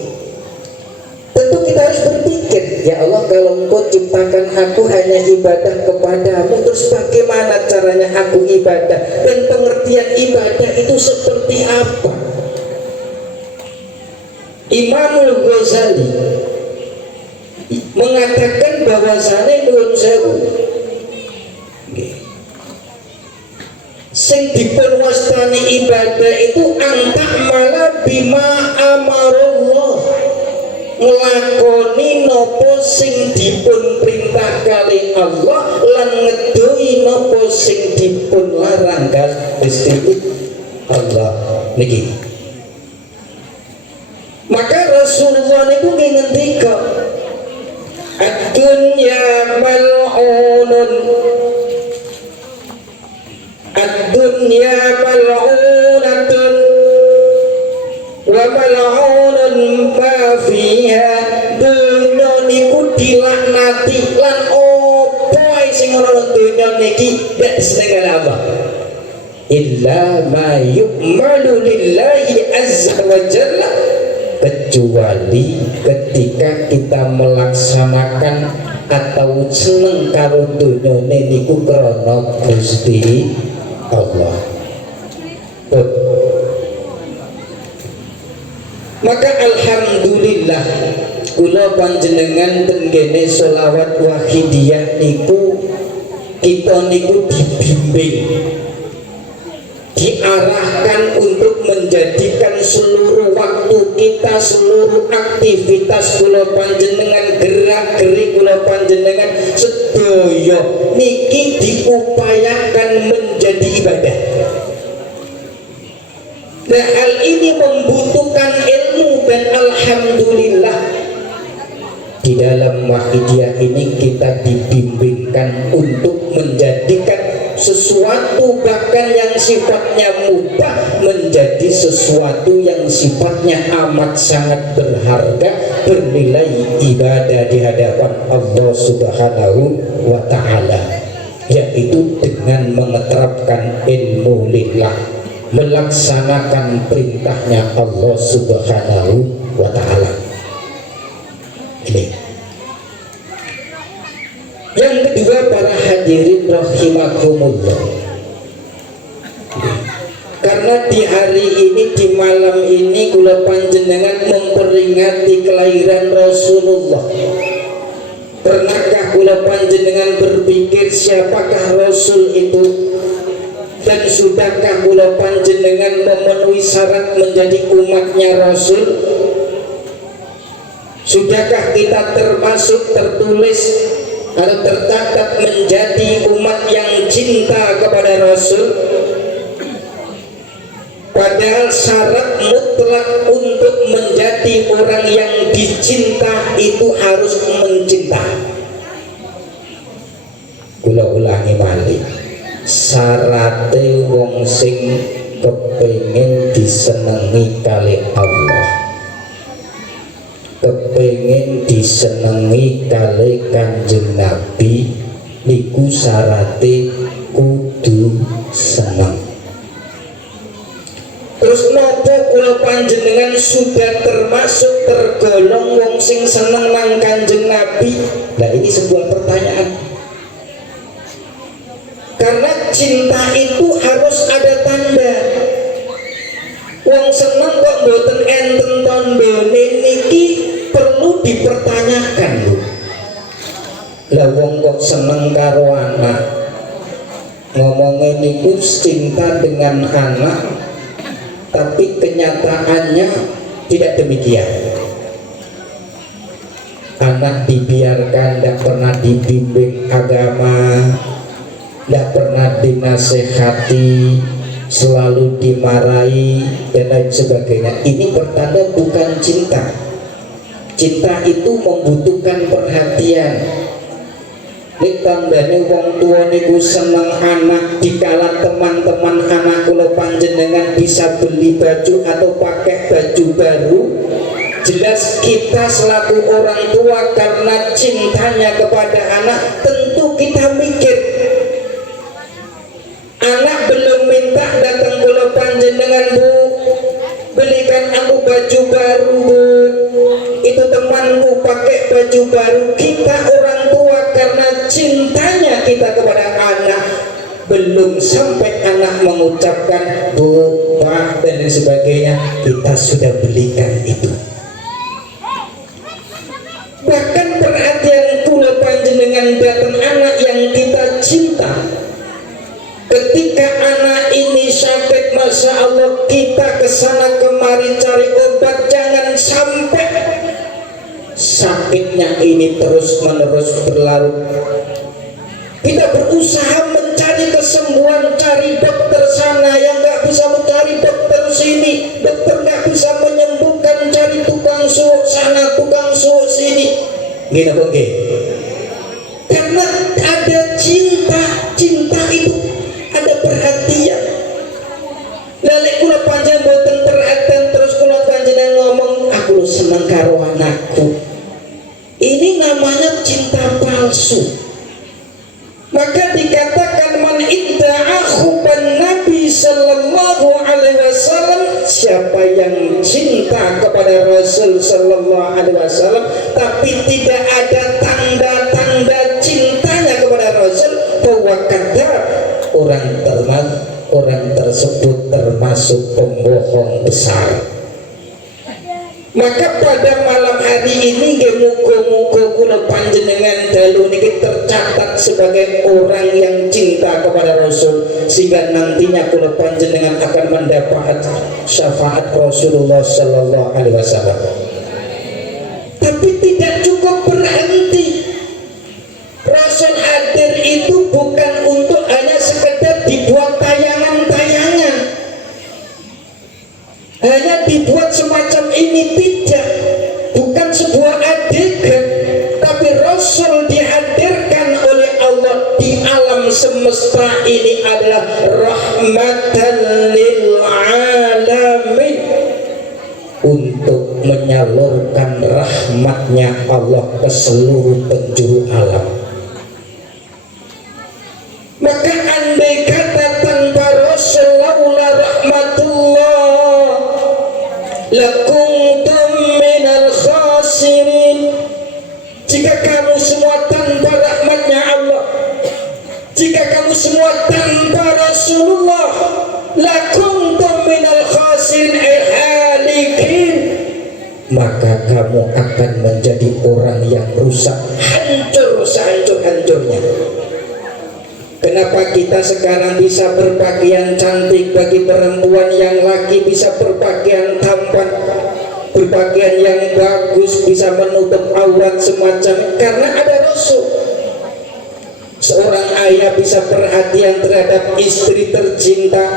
Tentu kita harus berpikir, ya Allah, kalau Engkau ciptakan aku hanya ibadah kepadamu, terus bagaimana caranya aku ibadah, dan pengertian ibadah itu seperti apa? Imamul Ghazali mengatakan bahwasanya nuwun sewu sing dipun wastani ibadah itu antak malah bima amarullah, nglakoni napa sing dipun perintah kali Allah lan ngedoi napa sing dipun larang kali Gusti Allah niki. Maka Rasulullah niku ngendika ad-dunya mal'unun, ad-dunya mal'unatun wa mal'unun ma fiha. Dunya niku dilaknati lan opo ae sing ana dunya niki dak disenengi Allah illa ma yu'malu lillahi azza wa jalla, kecuali ketika kita melaksanakan atau seneng karo dunya niku krana Gusti Allah. Maka alhamdulillah kula panjenengan tenggene sholawat wahidiyah niku kita niku dibimbing, diarahkan untuk menjadikan seluruh waktu kita, seluruh aktivitas kula panjenengan, gerak-gerik kula panjenengan sedaya niki diupayakan menjadi ibadah. Nah, hal ini membutuhkan ilmu dan alhamdulillah di dalam wahidiyah ini kita dibimbingkan untuk menjadikan sesuatu bahkan yang sifatnya mubah menjadi sesuatu yang sifatnya amat sangat berharga, bernilai ibadah di hadapan Allah Subhanahu wa ta'ala, yaitu dengan mengeterapkan ilmu lillah, melaksanakan perintahnya Allah Subhanahu wa ta'ala. Ini yang kedua, para hadirin rahimakumullah, karena di hari ini, di malam ini kula panjenengan memperingati kelahiran Rasulullah. Pernahkah kula panjenengan berpikir siapakah Rasul itu? Dan sudahkah kula panjenengan memenuhi syarat menjadi umatnya Rasul? Sudahkah kita termasuk tertulis atau tercatat menjadi umat yang cinta kepada Rasul? Padahal syarat mutlak untuk menjadi orang yang dicinta itu harus mencinta. Kula ulangi malih, syaratnya wong sing kepengin disenengi kali Allah, kepengin disenengi kali Kanjeng Nabi, niku syarate kudu seneng. Terus nopo kula panjenengan sudah termasuk tergolong wong sing seneng nang Kanjeng Nabi? Nah, ini sebuah pertanyaan. Karena cinta itu harus ada tanda. Wong seneng kok mboten enten tandane niki perlu dipertanyakan lho. Lah wong kok seneng karo anak, ngomongin itu cinta dengan anak, tapi kenyataannya tidak demikian. Anak dibiarkan, tidak pernah dibimbing agama, tidak pernah dinasehati, selalu dimarahi dan lain sebagainya. Ini pertanda bukan cinta. Cinta itu membutuhkan perhatian. Nek tandane wong tua niku seneng anak, dikala teman-teman anak kula panjenengan bisa beli baju atau pakai baju baru, jelas kita selaku orang tua karena cintanya kepada anak, tentu kita mikir. Anak belum minta datang kula panjenengan, Bu, belikan aku baju baru, Bu. Itu temanku pakai baju baru. Kita orang tua karena cintanya kita kepada anak, belum sampai anak mengucapkan Bu, Pak dan lain sebagainya, kita sudah belikan itu. Bahkan perhatian kula panjenengan datang anak yang kita cinta. Ketika anak ini sakit, Masya Allah, kita kesana kemari cari obat. Jangan sampai sakitnya ini terus menerus berlarut. Kita berusaha mencari kesembuhan, cari dokter sana yang nggak bisa mencari dokter sini, dokter nggak bisa menyembuhkan, cari tukang suuk sana, tukang suuk sini. Gini oke. Karena ada cinta, cinta itu ada perhatian. Lalik kula panjang boten perhatian terus kula panjenengan ngomong aku seneng karo anakku. Ini namanya cinta palsu. Maka dikatakan man idda'a hubban Nabi sallallahu alaihi wasallam, siapa yang cinta kepada Rasul sallallahu alaihi wasallam tapi tidak ada tanda-tanda cintanya kepada Rasul, bahwa orang tersebut termasuk pembohong besar. Maka pada malam hari ini muga-muga kula panjenengan dalu niki tercatat sebagai orang yang cinta kepada Rasul, sehingga nantinya kula panjenengan akan mendapat syafaat Rasulullah sallallahu alaihi wasallam. Tapi tidak cukup berhenti. Rasul hadir itu bukan untuk hanya sekedar dibuat tayangan-tayangan, hanya dibuat semacam ini, tidak, bukan sebuah adegan, tapi Rasul dihadirkan oleh Allah di alam semesta ini adalah rahmatan lil alamin, untuk menyalurkan rahmatnya Allah ke seluruh penjuru alam. Maka andai kata tanpa Rasul laula rahmatullah lakuntum minal khasirin, jika kamu semua tanpa rahmatnya Allah, jika kamu semua tanpa Rasulullah, lakuntum minal khasirin halikin, maka kamu akan menjadi orang yang rusak, hancur sehancur-hancurnya. Kenapa kita sekarang bisa berpakaian cantik bagi perempuan, yang laki bisa berpakaian tampan, berpakaian yang bagus, bisa menutup aurat semacam? Karena ada Rasul. Seorang ayah bisa perhatian terhadap istri tercinta,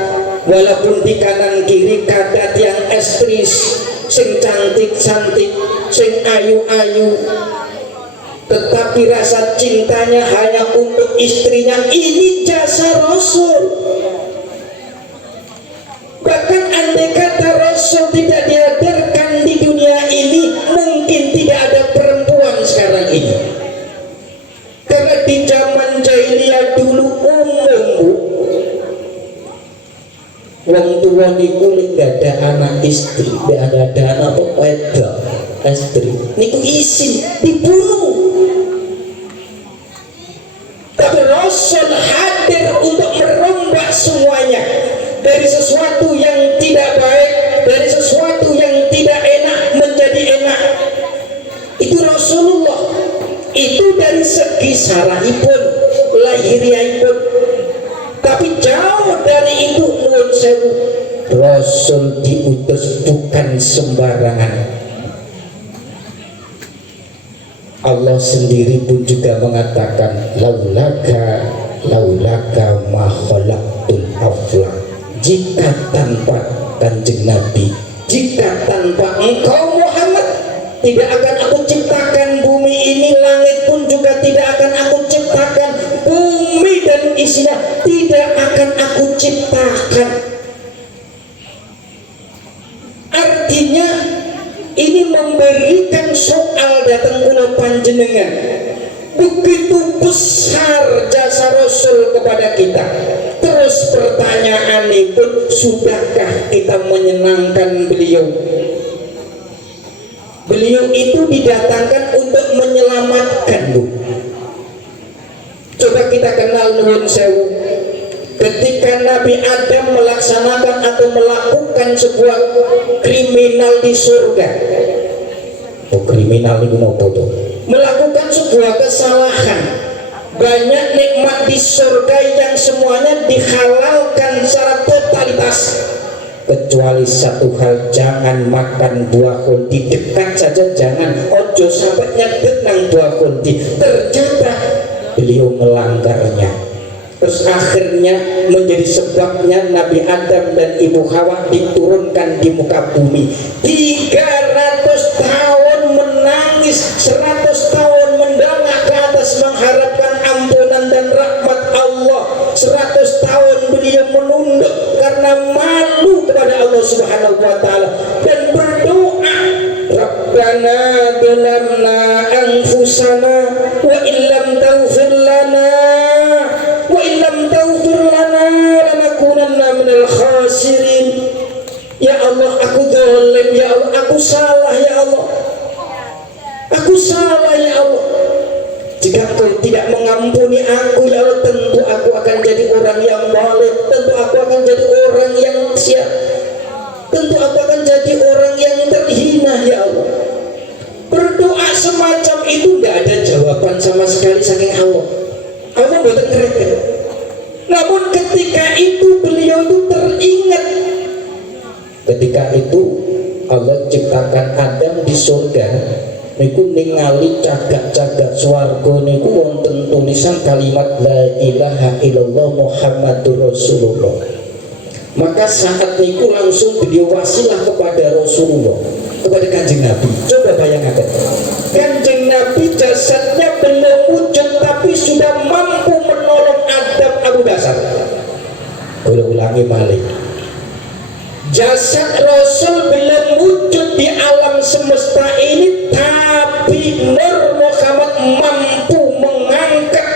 walaupun di kanan kiri kadat yang istri sing cantik-cantik, sing ayu-ayu, tetapi rasa cintanya hanya untuk istrinya. Ini jasa Rasul. Bahkan andai kata Rasul tidak dihadirkan di dunia ini, mungkin tidak ada perempuan sekarang ini. Karena di zaman jahiliyah dulu umum, Bu, wong tua niku gak ada anak istri, gak ada anak wedok istri, niku isin dibunuh. Tapi Rasul hadir untuk merombak semuanya, dari sesuatu yang tidak baik, dari sesuatu yang tidak enak menjadi enak. Itu Rasulullah. Itu dari segi syara'ipun, lahiriahipun. Rasul diutus bukan sembarangan. Allah sendiri pun juga mengatakan laulaka ma khalaqtul afla. Jika tanpa Kanjeng Nabi, jika tanpa engkau Muhammad, tidak akan aku ciptakan bumi ini, langit pun juga tidak akan aku ciptakan, bumi dan isinya tidak akan aku ciptakan. Artinya ini memberikan soal datang kula panjenengan. Begitu besar jasa Rasul kepada kita. Terus pertanyaan pun, sudahkah kita menyenangkan beliau? Beliau itu didatangkan untuk menyelamatkan, Bu. Coba kita kenal nuwun sewu. Ketika Nabi Adam melaksanakan atau melakukan sebuah kriminal di surga, kriminal itu mau tuh, melakukan sebuah kesalahan, banyak nikmat di surga yang semuanya dihalalkan secara totalitas, kecuali satu hal, jangan makan buah kunti. Dekat saja jangan, ojo sampai nyedek nang buah kunti. Ternyata beliau melanggarnya. Terus akhirnya menjadi sebabnya Nabi Adam dan Ibu Hawa diturunkan di muka bumi. 300 tahun menangis, 100 tahun mendongak ke atas mengharapkan ampunan dan rahmat Allah. 100 tahun beliau menunduk karena malu kepada Allah Subhanahu wa taala dan berdoa, Rabbana dhalamna anfusana wa illam taghfir lana wa illam taghfir lana lanakunanna minal khasirin. Ya Allah, aku zalim, ya Allah, aku salah, ya Allah, aku salah, ya Allah. Jika Engkau tidak mengampuni aku, ya Allah, tentu aku akan jadi orang yang zalim, tentu aku akan jadi orang yang sia, tentu aku akan jadi orang yang terhina, ya Allah. Berdoa semacam itu tidak ada jawaban sama sekali saking Allah. Allah bukan ngerti. Namun ketika itu beliau itu teringat. Ketika itu Allah ciptakan Adam di surga. Niku ningali cagak-cagak swarga niku wonten tulisan kalimat la ilaha illallah Muhammadur Rasulullah. Maka saat niku langsung beliau wasilah kepada Rasulullah, kepada Kanjeng Nabi. Coba bayangkan, Kanjeng Nabi jasadnya belum wujud tapi sudah mampu menolong Adam Abu Basar. Ulangi balik, jasad Rasul belum wujud di alam semesta ini, tapi Nur Muhammad mampu mengangkat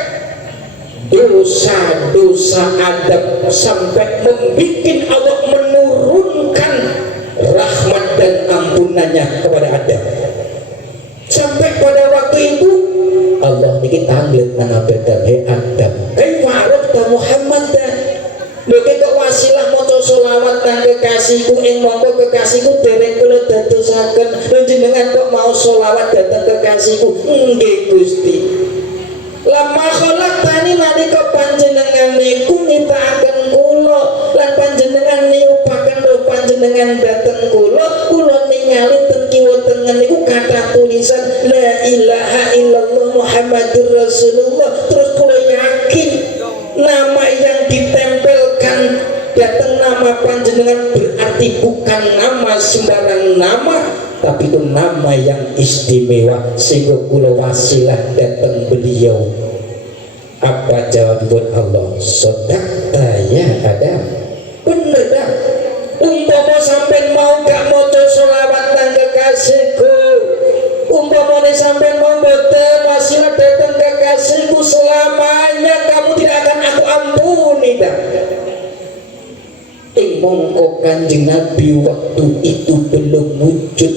dosa-dosa Adam sampai membuat Allah menurunkan rahmat dan ampunannya kepada Adam. Sampai pada waktu itu Allah niki tanglet nang Adam, Adam, warok Muhammad dah. Lagi kok wasilah maca selawat nang kekasihku, ing mongko kekasihku dereng kula dadosaken. Panjenengan kok mau selawat datang kekasihku? Nggih Gusti. Lama khalaqtani nalika panjenengan niku nitaaken kula lan panjenengan niupaken lho panjenengan dateng kula ningali teng kiwa tengen niku kathah tulisan la ilaha illallah Muhammadur Rasulullah. Terus kula yakin nama yang ditempelkan datang nama panjenengan berarti bukan nama sembarang nama, tapi itu nama yang istimewa, sehingga kula wasilah datang beliau. Apa jawab Allah? Sodakta ya Adam, bener dah. Umpama sampai mau gak maca selawat nang kekasihku, umpama sampai mau boten wasilah datang kekasihku, selamanya kamu tidak akan aku ampuni dah. Mongko Kanjeng Nabi waktu itu belum wujud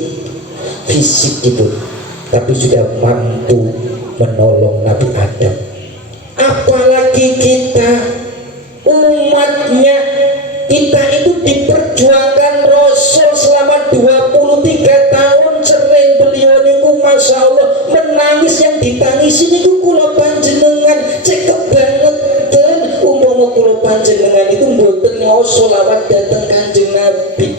fisik itu, tapi sudah mampu menolong Nabi Adam. Apalagi kita umatnya, kita itu diperjuangkan Rasul selama 23 tahun. Sering beliau niku Masya Allah menangis, yang ditangisi niku kula panjenengan. Cek kebangetan umpama kula panjenengan itu mboten mau selawat dateng Kanjeng Nabi,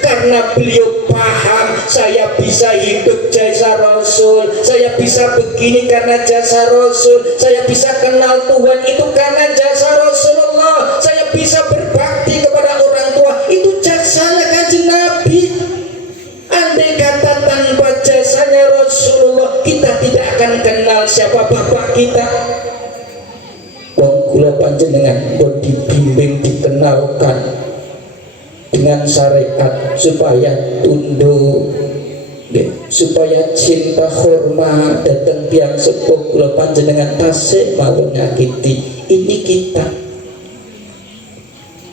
karena beliau paham saya bisa hidup jasa Rasul, saya bisa begini karena jasa Rasul, saya bisa kenal Tuhan itu karena jasa Rasulullah, saya bisa berbakti kepada orang tua itu jasanya Kanjeng Nabi. Andai kata tanpa jasanya Rasulullah kita tidak akan kenal siapa bapak kita. Wong kula panjenengan pun dibimbing, dikenalkan dengan syariat supaya tunduk, supaya cinta hormat datang tiang sepuh kula panjenengan tasik mawon nyakiti ini kita.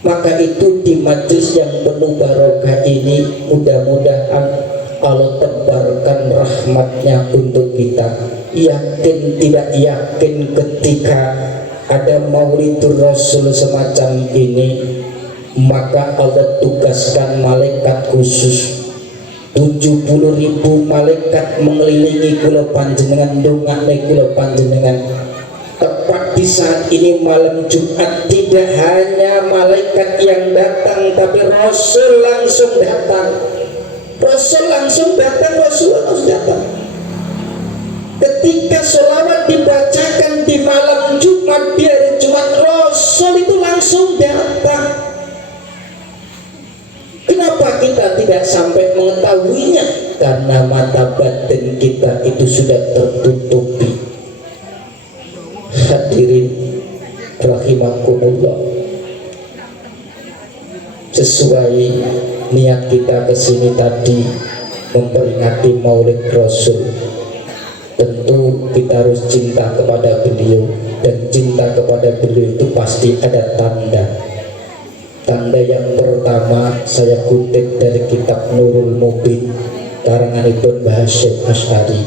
Maka itu di majelis yang penuh barokah ini mudah-mudahan Allah tebarkan rahmatnya untuk kita. Yakin tidak yakin ketika ada Maulidur Rasul semacam ini, maka Allah tugaskan malaikat khusus 70.000 malaikat mengelilingi kula panjenengan, ndongakne kula panjenengan. Tepat di saat ini malam Jumat tidak hanya malaikat yang datang, tapi Rasul langsung datang. Rasul langsung datang, Rasul langsung datang. Ketika sholawat dibacakan di malam Jumat, di hari Jumat, Rasul itu langsung datang. Kenapa kita tidak sampai mengetahuinya? Karena mata batin kita itu sudah tertutupi. Hadirin rahimakumullah, sesuai niat kita kesini tadi memperingati Maulid Rasul, tentu kita harus cinta kepada beliau, dan cinta kepada beliau itu pasti ada tanda. Tanda yang pertama saya kutip dari kitab Nurul Mubin karangan Ibnu Hasyim Asy'ari.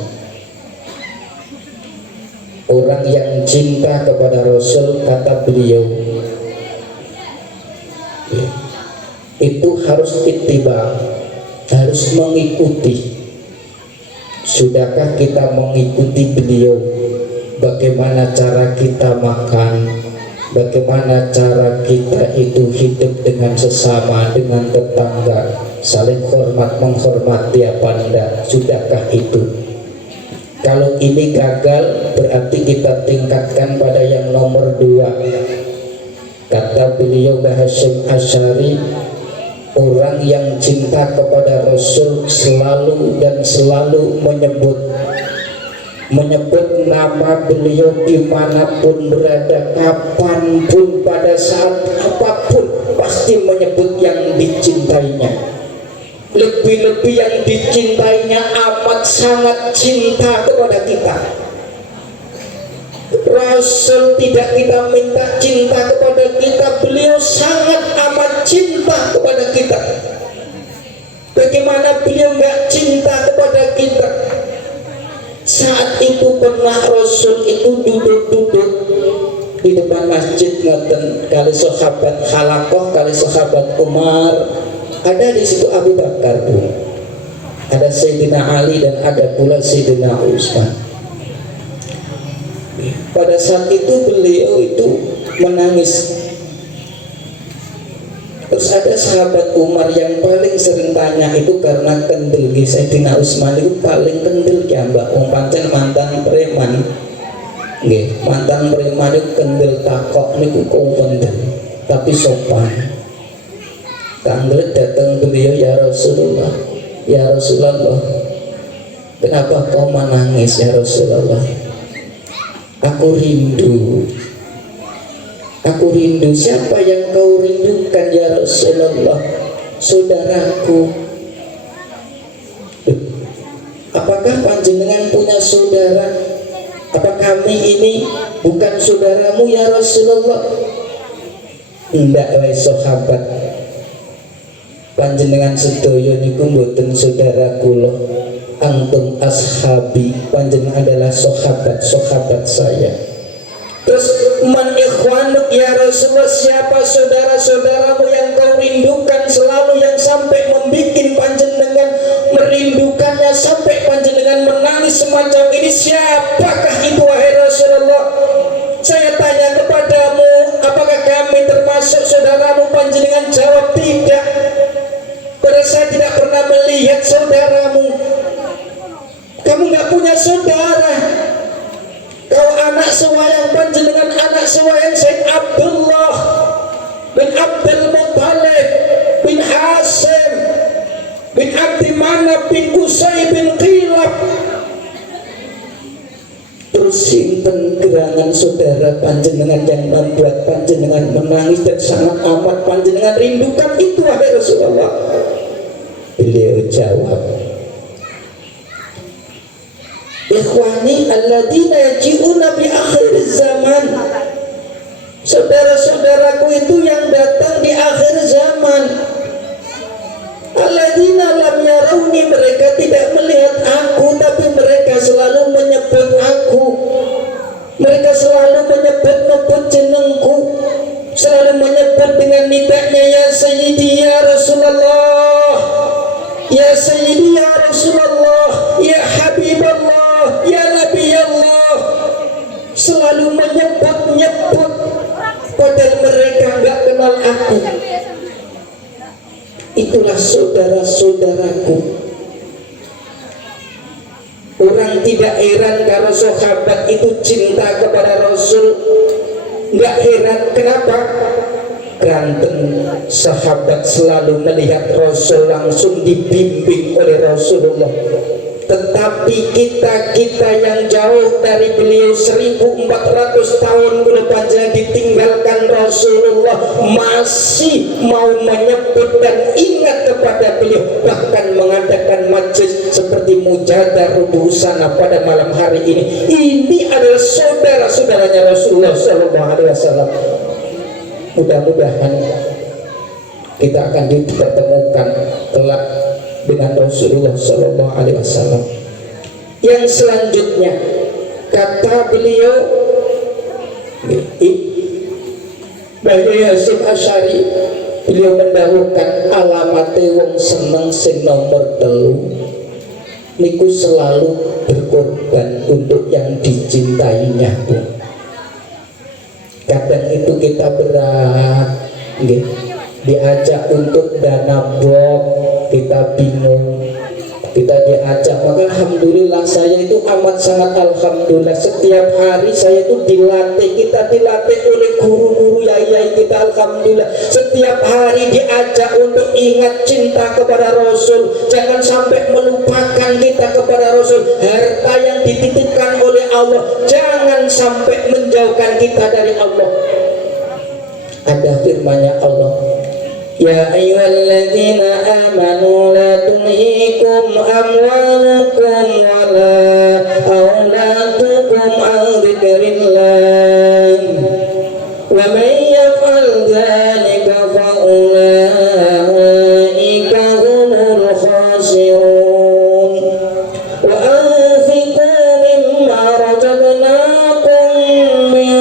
Orang yang cinta kepada Rasul, kata beliau, itu harus ittiba, harus mengikuti. Sudahkah kita mengikuti beliau? Bagaimana cara kita makan, bagaimana cara kita itu hidup dengan sesama, dengan tetangga, saling hormat menghormati apa enggak? Sudahkah itu? Kalau ini gagal, berarti kita tingkatkan pada yang nomor 2. Kata beliau Hasyim Asy'ari, orang yang cinta kepada Rasul selalu dan selalu menyebut nama beliau dimanapun berada, kapanpun, pada saat apapun, pasti menyebut yang dicintainya. Lebih-lebih yang dicintainya amat sangat cinta kepada kita. Rasul tidak kita minta cinta kepada kita, beliau sangat amat cinta kepada kita. Bagaimana beliau nggak cinta kepada kita? Saat itu pernah Rasul itu duduk-duduk di depan masjid, ngoten kali sahabat Khalakoh, kali sahabat Umar, ada di situ Abu Bakar pun, ada Sayyidina Ali, dan ada pula Sayyidina Utsman. Pada saat itu beliau itu menangis. Terus ada sahabat Umar yang paling sering tanya itu karena kendel. Sayyidina Utsman itu paling kendel ya mbak, pancen mantan preman. Nggih, mantan preman itu kendel takok niku kendel, tapi sopan. Tanglet datang beliau, ya Rasulullah, ya Rasulullah, kenapa kau menangis ya Rasulullah? Aku rindu. Aku rindu. Siapa yang kau rindukan ya Rasulullah? Saudaraku. Apakah panjenengan punya saudara? Apa kami ini bukan saudaramu ya Rasulullah? Tidak, wahai sahabat, panjenengan sedaya niku mboten saudara kula, antum ashabi, panjenengan adalah sahabat-sahabat saya. Terus man ikhwanuk ya Rasulullah, siapa saudara-saudaramu yang kau rindukan selalu, yang sampai membikin panjenengan merindukannya sampai panjenengan menangis semacam ini? Siapakah itu wahai Rasulullah? Saya tanya kepadamu, apakah kami termasuk saudaramu? Panjenengan jawab tidak. Pada saya tidak pernah melihat saudaramu. Kamu nggak punya saudara. Kau anak sewayang panjenengan anak sewayang Said Abdullah bin Abdul Muttalib bin Hasim bin Abdi Manaf bin Qusay bin Qilab. Terus sinten gerangan saudara panjenengan yang membuat panjenengan menangis dan sangat amat panjenengan rindukan itu, wahai Rasulullah? Beliau jawab, ikhwani alladzina yaji'una bi akhir zaman. Saudara-saudaraku itu yang datang di akhir zaman. Alladzina lam yarawni, mereka tidak melihat aku, tapi mereka selalu menyebut aku. Mereka selalu menyebut jenengku, selalu menyebut dengan nidanya, ya Sayyidi ya Rasulullah, ya Sayyidi ya Rasulullah, ya Habiballah, ya Nabi Allah. Selalu menyebut, padahal mereka enggak kenal aku. Itulah saudara-saudaraku. Orang tidak heran kalau sahabat itu cinta kepada Rasul. Nggak heran, kenapa? Ganteng sahabat selalu melihat Rasul, langsung dibimbing oleh Rasulullah. Tetapi kita yang jauh dari beliau 1400 tahun panjang ditinggalkan Rasulullah, masih mau menyebut dan ingat kepada beliau, bahkan mengadakan majlis seperti Mujadah Rudusana pada malam hari ini. Ini adalah saudara-saudaranya Rasulullah SAW. Mudah-mudahan kita akan dipertemukan kelak dengan Rasulullah SAW. Yang selanjutnya kata beliau, Bayi Hasyim Asy'ari, beliau mendahulukan alamate wong seneng sing nomor 3 niku selalu berkorban untuk yang dicintainya, Bu. Kadang itu kita berat, diajak untuk dana bob, kita bingung, kita diajak. Maka alhamdulillah saya itu amat sangat alhamdulillah, setiap hari saya itu dilatih, kita dilatih oleh guru-guru yai kita, alhamdulillah. Setiap hari diajak untuk ingat cinta kepada Rasul, jangan sampai melupakan kita kepada Rasul. Harta yang dititipkan oleh Allah jangan sampai menjauhkan kita dari Allah. Ada firman-Nya Allah, ya ayyuhalladzina amanu la tulhikum amwalukum wala auladukum an dzikrillah wa man yaf'al dzalika fa ulaika humul khasirun wa anfiqu mimma razaqnakum min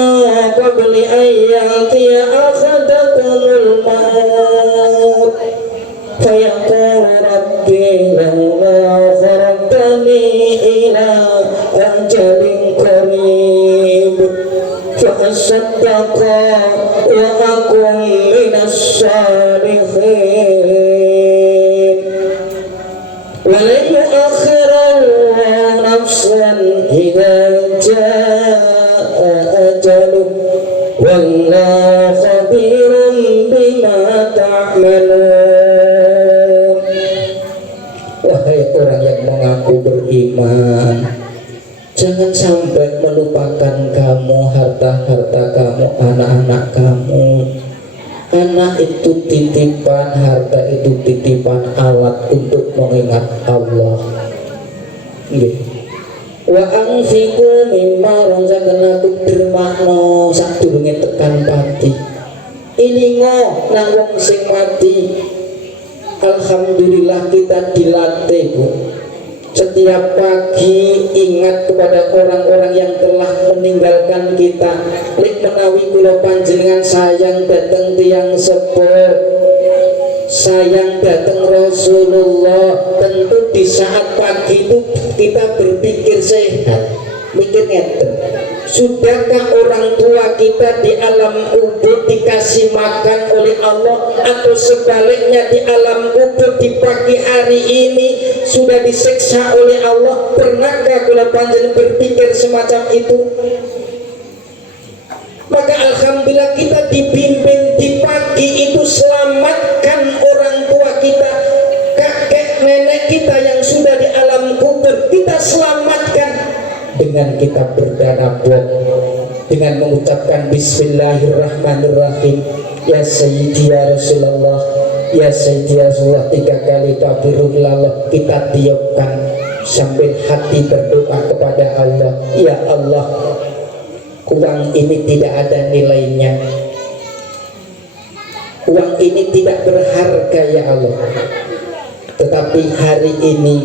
qabli an ya'tiya ahadakumul maut fayaqulu rabbi lawla akhartani ila ajalin qarib fa asaddaqa wa akun minas salihin wa lan yu'akhkhirallahu nafsan idza jaa ajaluh wallahu khabirun bima ta'malun. Wahai orang yang mengaku beriman, jangan sampai melupakan kamu, harta-harta kamu, anak-anak kamu. Anak itu titipan, harta itu titipan, alat untuk mengingat Allah. Wa anfiqu mimma razaqnakum, dermakno sadurunge tekan pati. Ilingo nang wong sing mati. Alhamdulillah kita dilatih, Bu. Setiap pagi ingat kepada orang-orang yang telah meninggalkan kita. Lek menawi kula panjenengan sayang dateng tiyang sepuh, sayang datang Rasulullah, tentu di saat pagi itu kita berpikir sehat. mikir ngeten, sudahkah orang tua kita di alam kubur dikasih makan oleh Allah, atau sebaliknya di alam kubur di pagi hari ini sudah disiksa oleh Allah? Pernahkah kula panjenengan berpikir semacam itu? Maka alhamdulillah kita dibimbing di pagi itu, selamatkan orang tua kita, kakek nenek kita yang sudah di alam kubur, kita selamatkan dengan kita berdarabok, dengan mengucapkan Bismillahirrahmanirrahim, ya Sayyidi ya Rasulullah, ya Sayyidi ya Rasulullah 3 kali kabirullah, kita tiupkan sambil hati berdoa kepada Allah, ya Allah, uang ini tidak ada nilainya, uang ini tidak berharga ya Allah, tetapi hari ini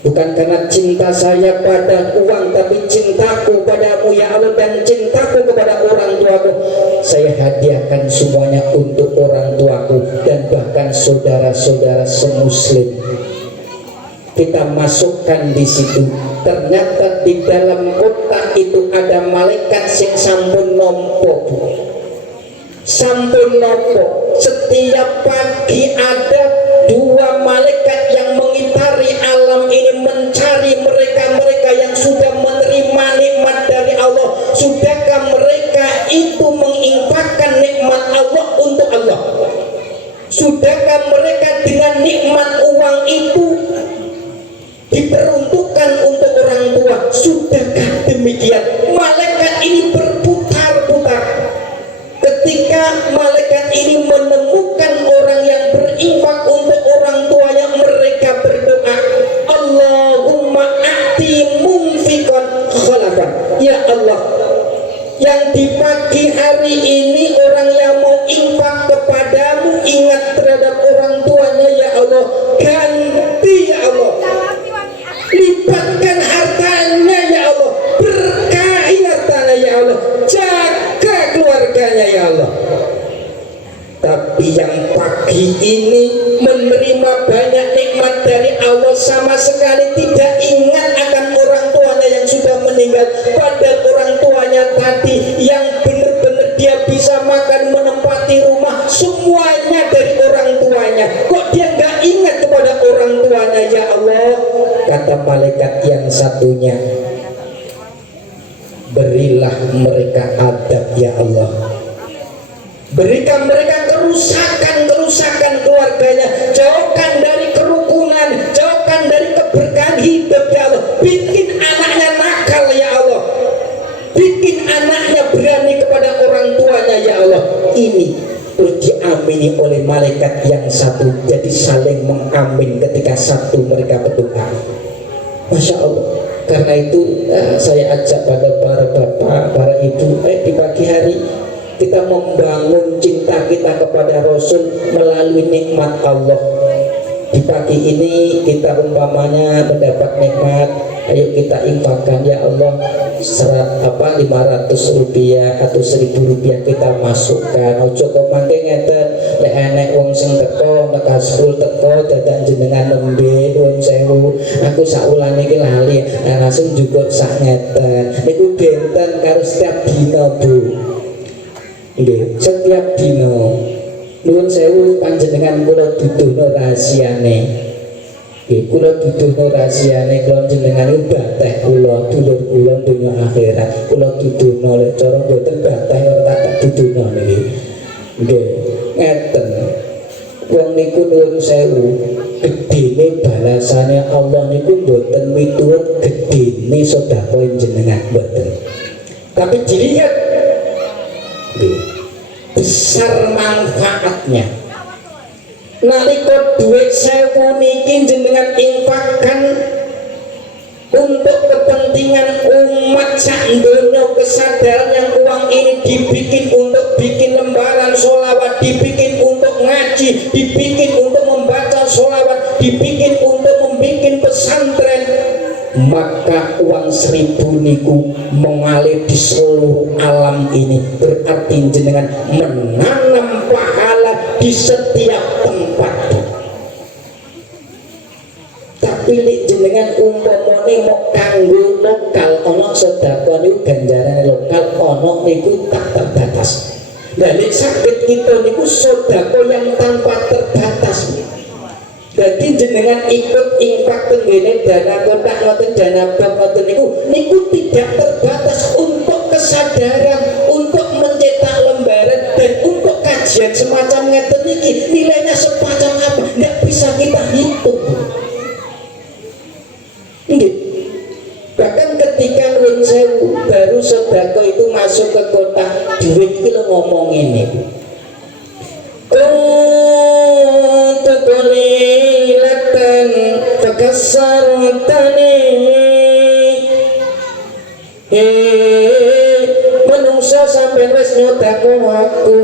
bukan karena cinta saya pada uang, tapi cintaku padamu ya Allah, dan cintaku kepada orang tuaku, saya hadiahkan semuanya untuk orang tuaku dan bahkan saudara-saudara semuslim. Kita masukkan di situ. Ternyata di dalam kotak itu ada malaikat sing sampun nompo, sampun nompo. Setiap pagi ada 2 malaikat yang mengitari alam ini, mencari mereka-mereka yang sudah menerima nikmat dari Allah. Sudahkah mereka itu menginfakkan nikmat Allah untuk Allah? Sudahkah mereka dengan nikmat uang itu diperuntukkan untuk orang tua? Sudahkah demikian? Malaikat ini berputar-putar. Ketika malaikat ini menemukan orang yang berinfak untuk orang tuanya, mereka berdoa, Allahumma a'ti mumfikon khalafan. Ya Allah, yang di pagi hari ini orang yang mau infak kepadamu, ingat terhadap orang tuanya ya Allah, ganti ya Allah, lipatkan hartanya ya Allah, berkahi hartanya ya Allah, jaga keluarganya ya Allah. Tapi yang pagi ini menerima banyak nikmat dari Allah, sama sekali tidak ingat akan orang tuanya yang sudah meninggal. Padahal orang tuanya tadi yang benar-benar dia bisa makan, menempati rumah, semuanya dari orang tuanya. Kok dia nggak ingat kepada orang tuanya ya Allah? Kata malaikat yang satunya, berilah mereka adab ya Allah, berikan mereka kerusakan keluarganya, jauhkan dari kerukunan, jauhkan dari keberkahan hidup ya Allah, bikin anaknya nakal ya Allah, bikin anaknya berani kepada orang tuanya ya Allah. Ini terus diamini oleh malaikat yang satu, jadi saling mengamin ketika satu mereka berdoa. Masya Allah. Karena itu saya ajak pada para bapak, para ibu, di pagi hari kita membangun cinta kita kepada Rasul melalui nikmat Allah. Di pagi ini kita umpamanya mendapat nikmat, ayo kita infakkan ya Allah, 500 rupiah atau 1000 rupiah kita masukkan. Ojo kok mangke ngeten, lek enek wong sing teko nekasul teko dadak jenengan nembe nuwun sewu, aku saulane iki lali, langsung juga sak ngeten. Niku benten karo setiap dina Bu. Nggih, setiap dina. Nuwun sewu panjenengan kula duduhno rahasiane. Nggih, kula duduhno rahasiane kula jenengan bateh kula, dulur kula donya akhirat. Kula duduhno lek cara mboten bateh ora tak duduhno niki. Nggih, ngeten. Wong niku nuwun sewu, gedene balasane Allah niku mboten miturut gedene sedekah jenengan mboten. Tapi dilihat besar manfaatnya. Nalika duit 1000 niki jenengan infakkan untuk kepentingan umat sak donya, kesadaran yang uang ini dibikin untuk bikin lembaran sholawat, dibikin untuk ngaji, dibikin untuk membaca sholawat, dibikin untuk membikin pesantren, maka uang 1000 niku mengalir di seluruh alam ini. Berarti jenengan menanam pahala di setiap tempat. tapi nek jenengan umpamane mau kanggo lokal ana sedekah niku ganjarane lokal ana niku tak terbatas. Lah nek saged kita niku sedekah yang tanpa terbatas. Jadi jenengan ikut infak tenggene dana kotak ngoten dana bank ngoten niku tidak terbatas untuk kesadaran, untuk mencetak lembaran dan untuk kajian semacam ngeten niki nilainya semacam apa tidak bisa kita hitung. Nggih. Bahkan ketika nuwun sewu baru sedekah itu masuk ke kotak duit iki lho ngomong ini. Fakasartani menungso sampeyan wis nyodako aku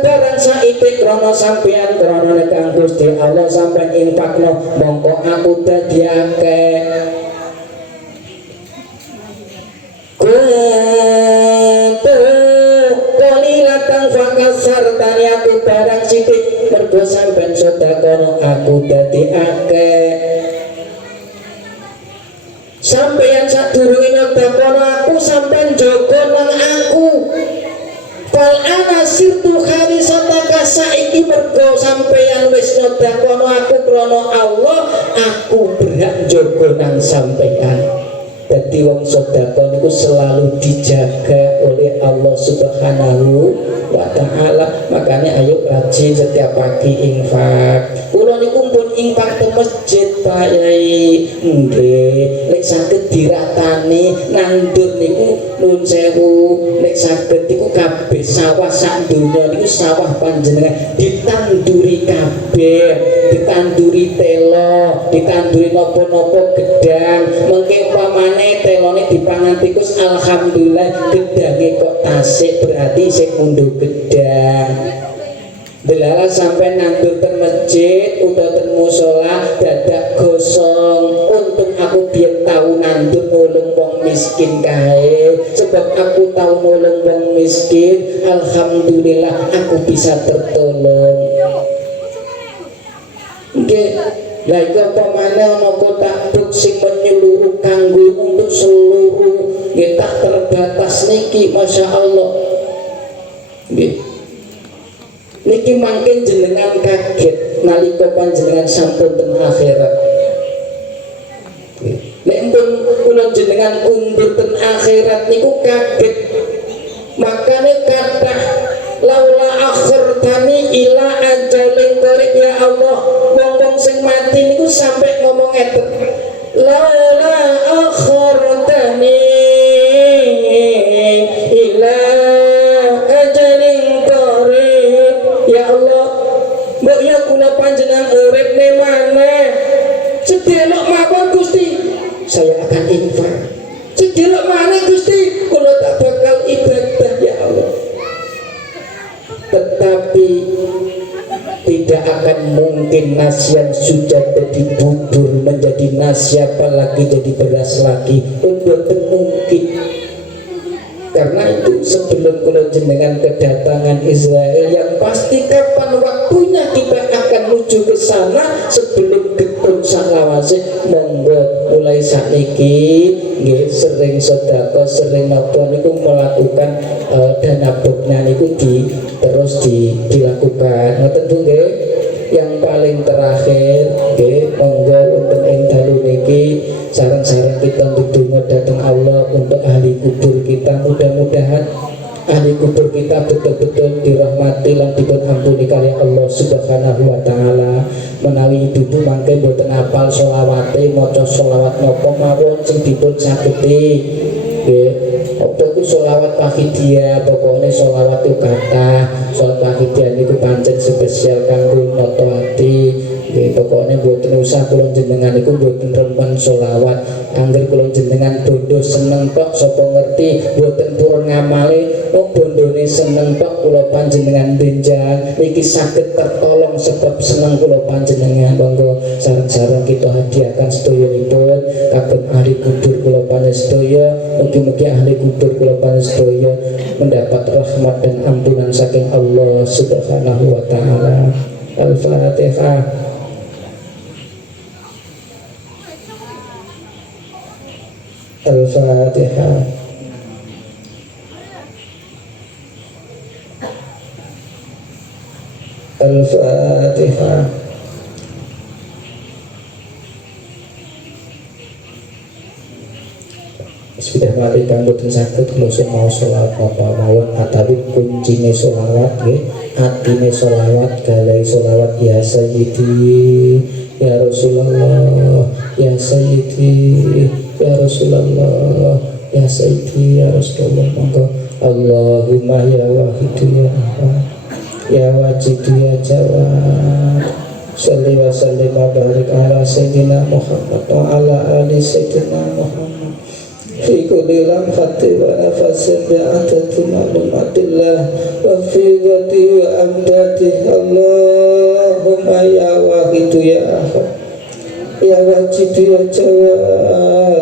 barang saiki krana sampeyan krana nek Gusti Allah sampeyan infakno mongko aku dadi akeh kalilatan fakasartani aku barang sithik mergo sampeyan sedekah aku dadi akeh sampeyan sadurunge nyodakono aku sampeyan jaga nang aku fal ana sirtu khalisataka saiki mergo sampeyan wis nyodakono aku krana Allah aku berhak jaga nang sampeyan. Jadi wong sedekah niku selalu dijaga oleh Allah Subhanahu wa taala. Makanya ayo rajin setiap pagi infak. Kula niku pun infak te masjid Pak Yai. Nggih, nek saged diratani nandur niku nuwun sewu. Nek saged niku kabeh sawah sak donya niku sawah panjenengan ditanduri kabeh, ditanduri telo, ditanduri napa-napa gedang. Mengke umpamane telone dipangan tikus alhamdulillah gedange kok tasik berarti sing mundur gedang. Delala sampai nandur ten masjid utawa ten musala dadak gosong untung aku biyen tahu nandur nulung wong miskin kae sebab aku tahu nulung wong miskin alhamdulillah aku bisa tertolong. Nggih, lah iki pamane ana kotak buk sing menyeluruh kanggo untuk seluruh nggih tak terbatas niki masyaallah. Nggih. Niki mangken jenengan kaget nalika panjenengan sampun ten akhirat. Nek pun kula jenengan undur ten akhirat niku kaget. Makane kathah laula akhirtani ila ajalin qarib ya Allah. Wong-wong sing mati niku sampai ngomong ngeten. Laula akhirtani ila ajalin qarib ya Allah. Mbok ya kula panjenengan urip ne maneh. Sedelok mawon Gusti, saya akan infak. Sedelok maneh Gusti, kula tak bakal ibadah ya Allah. Tetapi tidak akan mungkin nasi yang sudah jadi bubur menjadi nasi apalagi jadi beras lagi. Untuk mungkin. Karena itu sebelum kula jenengan kedatangan Israel yang pasti kapan waktunya kita akan menuju ke sana sebelum getun salawase monggo mulai sakniki nggih sering sedekah sering napa niku melakukan dana bokna niku terus dilakukan ngoten nggih. Yang paling terakhir nggih monggo wonten ing dalu niki sareng-sareng kita ndedonga dhateng Allah untuk ahli kubur kita. Mudah-mudahan ahli kubur kita betul-betul dirahmati lan dipun ampuni kali Allah Subhanahu wa taala. Menawi ibu mangke mboten apal selawate maca selawat napa mawon sing dipun sageti nggih. Apa itu sholawat pahidiyah, pokoknya sholawat itu kata sholawat pahidiyah itu pancen spesial kanggo noto hati. Pokoknya buatan usah kulon jenengan itu buatan remen sholawat angger kulon jenengan bondo seneng tok sopo ngerti buatan purun ngamali kok bondone seneng tok kulo panjenengan benjang iki sakit tertolong sebab seneng kulo panjenengan. Monggo sareng-sareng kita hadiahkan sedoyonipun kagem ahli kubur kulo panjenengan sedoyo. Mugi-mugi ahli kubur kulo panjenengan mendapat rahmat dan ampunan saking Allah Subhanahu wa taala. Al-Fatihah. Al-Fatihah. Al-Fatihah. Sudah mari kanggoten saged kula mau selawat apa mawon atawi kuncine selawat nggih atine selawat galai selawat ya sayyidi ya Rasulullah ya sayyidi ya Rasulullah ya sayyidi ya Rasulullah monggo Allahumma ya wahidu ya ahad ya wajidu ya jawad salli wa sallim wa barik ala sayyidina Muhammad wa ala ali sayyidina Muhammad fi kulli lamhati wa nafasin bi'adati ma'lumatillah wa fi dhati wa amdati Allahumma ya wahidu ya ahad ya wajidu ya jawad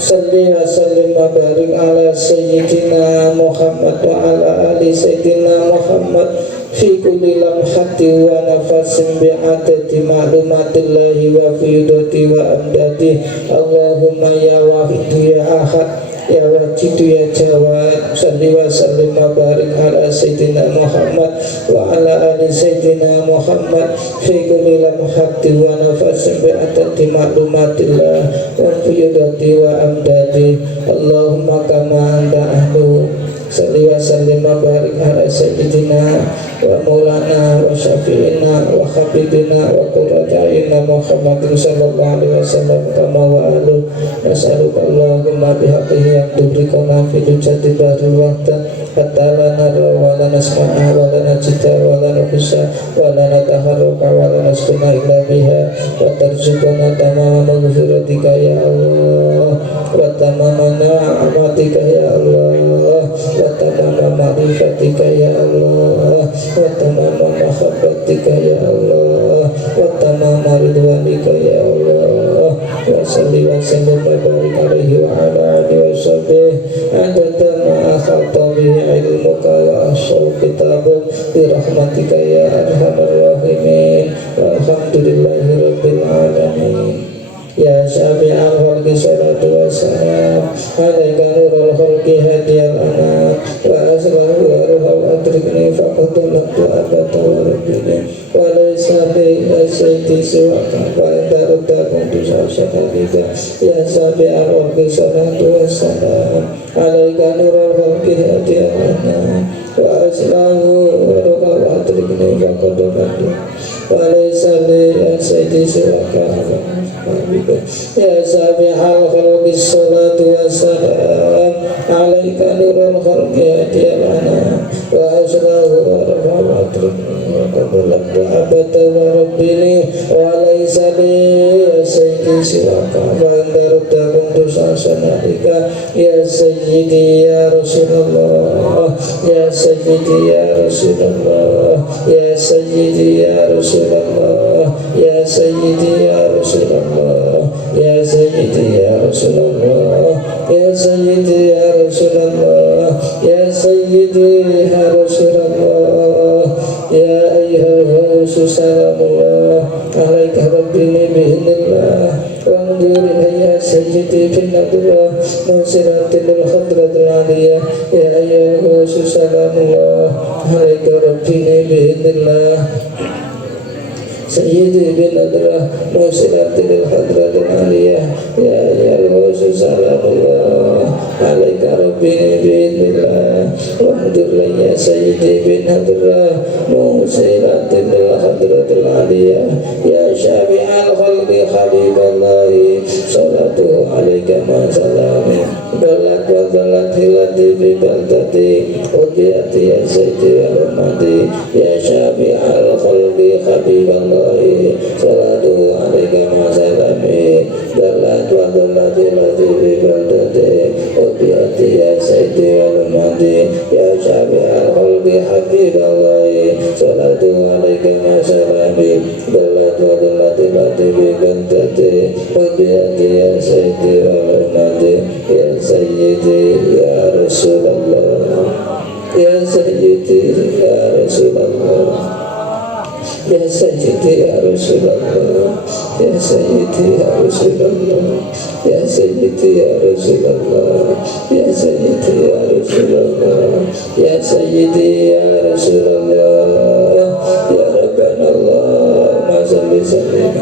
salli wa sallim wa barik ala sayyidina Muhammad wa ala ali sayyidina Muhammad fi kulli lamhati wa nafasin bi'adati ma'lumatillahi wa fi dhati wa amdati Allahumma ya wahidu ya ahad ya wajidu ya jawad salli wa sallim wa barik ala sayyidina Muhammad wa ala ali sayyidina Muhammad fi kulli lamhati wa nafasin bi'adati ma'lumatillah wa fi dhati wa amdati Allahumma kama anta ahlu salli wa sallim wa barik ala sayyidina wa maulana wa syafi'ina wa habibina wa qurrata'ina Muhammadin sallallahu alaihi wasallam kama wa alu nas'aluka Allahumma bihaqqihi yang tubrikona fi jati baril waqta hatta la nara wa la nasma'a wa la najita wa la nukusa wa la nataharruka wa la naskuna illa biha wa tarzukuna tamama maghfiratika ya Allah wa tamama na'amatika ya Allah wa tamama ma'rifatika ya Allah wa tamama mahabbatika ya Allah wa tamama ridwanika ya Allah wa salli wa sallim wa barik alaihi wa ala alihi wa sahbihi adada ma akhata bihi ilmuka wa ahsau kitabuk birahmatika ya arhamar rahimin walhamdulillahi rabbil alamin ya syafi'al khalqi salatu wassalam alaika nurul khalqi hadiyal anam wa aslahu wa ruhal adrikni faqadulaktu abata wa rabbini wa laysa li sayyidi siwaka wa antarudda kuntu sa'asakalika ya syafi'al khalqi salatu wassalam alaika nurul khalqi hadiyal anam wa aslahu wa ruhal adrikni faqadulaktu wa laysa li sayyidi siwaka ya sabihal khalqi salatu wassalam alaika nurul khalqi hadiyalana wa aslahu wa rahmatun wa qabalak wa abata wa rabbini wa laysa li sayyidi siwaka wa antarudda kuntu sa'asanalika ya sayyidi ya Rasulullah ya sayyidi ya Rasulullah ya sayyidi ya Rasulullah ya sayyidi ya Rasulullah ya sayyidi ya Rasulullah ya sayyidi ya Rasulullah ya sayyidi ya Rasulullah ya ayyuhal salamullah alaika rabbini bi'idhnillah wa anzurina ya sayyidi bi'idhnillah musiratil khadratil aliyah ya ayyuhal salamullah alaika rabbini bi'idhnillah sayyidi bin adrah musilatil hadratil aliyah ya ayyuhal salamullah alaika rabbini bi'idhnillah wa anzurina ya sayyidi bin adrah musilatil hadratil aliyah ya syafi'al khalqi habiballahi salatu alaika ma salami balak wa balak hilati bi baldati udiyati ya sayyidi wa rahmati ya syafi'al khalqi habiballahi salatu alaika ma salami balak wa balak hilati bi baldati udiyati ya sayyidi wa rahmati ya syafi'al khalqi habiballahi salatu alaika ma salami balak wa balak hilati bi baldati udiyati ya sayyidi wa rahmati ya sayyidi ya Rasulullah ya sayyidi ya Rasulullah Ya Sayyidi ya Rasulullah, Ya Sayyidi ya Rasulullah, Ya Sayyidi ya Rasulullah, Ya Sayyidi ya Rasulullah, Ya Sayyidi ya Rasulullah, Ya Rabbana Allahumma salli sallim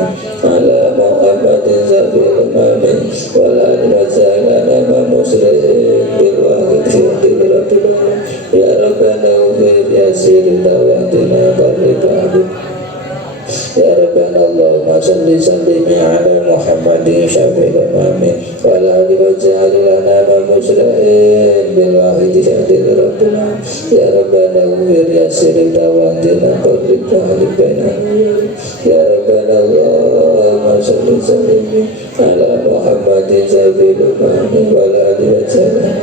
ala Muhammadin sabil umami wal ali wa sallam muslim bil wahid bil rabbina ya Rabbana ufir yasir dawatina baribadu Ya Rabbana Allahumma salli sallim ala Muhammadin syafi'il umami wal ali wa sallam muslim bil wahid bil rabbina ya Rabbana ufir yasir dawatina baribadu Ya Rabbana Allahumma salli sallim ala Muhammadin sabil umami wal ali wa sallam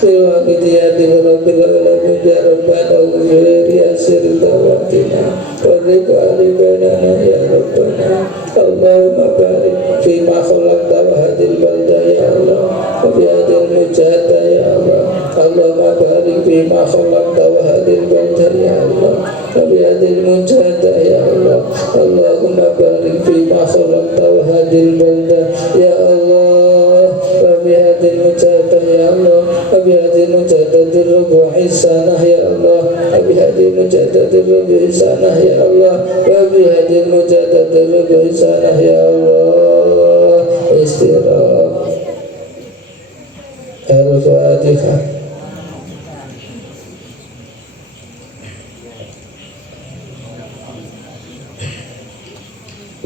Bilwakidiyadil Rabbil Alamin Ya Rabbana ufir yasir dawatina Warriba alibanana Ya Rabbana Allahumma barik Fima khalaqta wa hadil balda Ya Allah Wafi hadil mujahda Ya Allah Allahumma barik Fima khalaqta wa hadil balda Ya Allah Wafi hadil mujahda Ya Allah Allahumma barik Fima khalaqta wa hadil balda Ya Allah Wafi hadil mujahda Ya Allah Wabi mujadadir rubuhi sanah Ya Allah Wabi mujadadir rubuhi sanah Ya Allah Wabi mujadadir rubuhi sanah Ya Allah Istirahat Al-Fatihah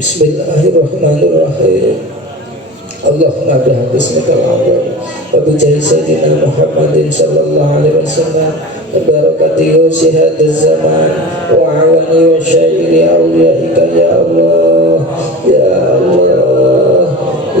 Bismillahirrahmanirrahim Allahumma bihamdika al-'azim wa bi sayyidina Muhammadin sallallahu alaihi wasallam barakati hadiz zaman wa awani wa syairi awliyaika ya Allah ya Allah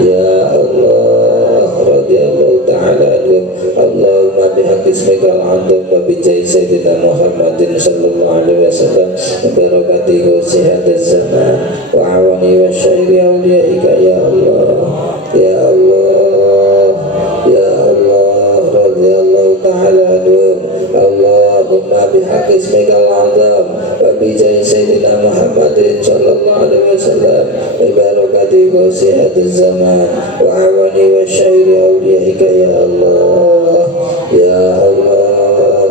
ya Allah radhiyallahu ta'ala anhum Allahumma bihamdika al-'azim wa bi sayyidina Muhammadin sallallahu alaihi wasallam barakati hadiz zaman wa awani wa syairi awliyaika ya Allah Ya Allah, Ya Allah, radhiyallahu ta'ala anhum Allahumma bihaqqi ismikal azam wa bi jahi sayyidina Muhammadin sallallahu alaihi wasallam bi barakati wasihatiz zaman wa awani wa syairi awliyaika ya Allah Ya Allah,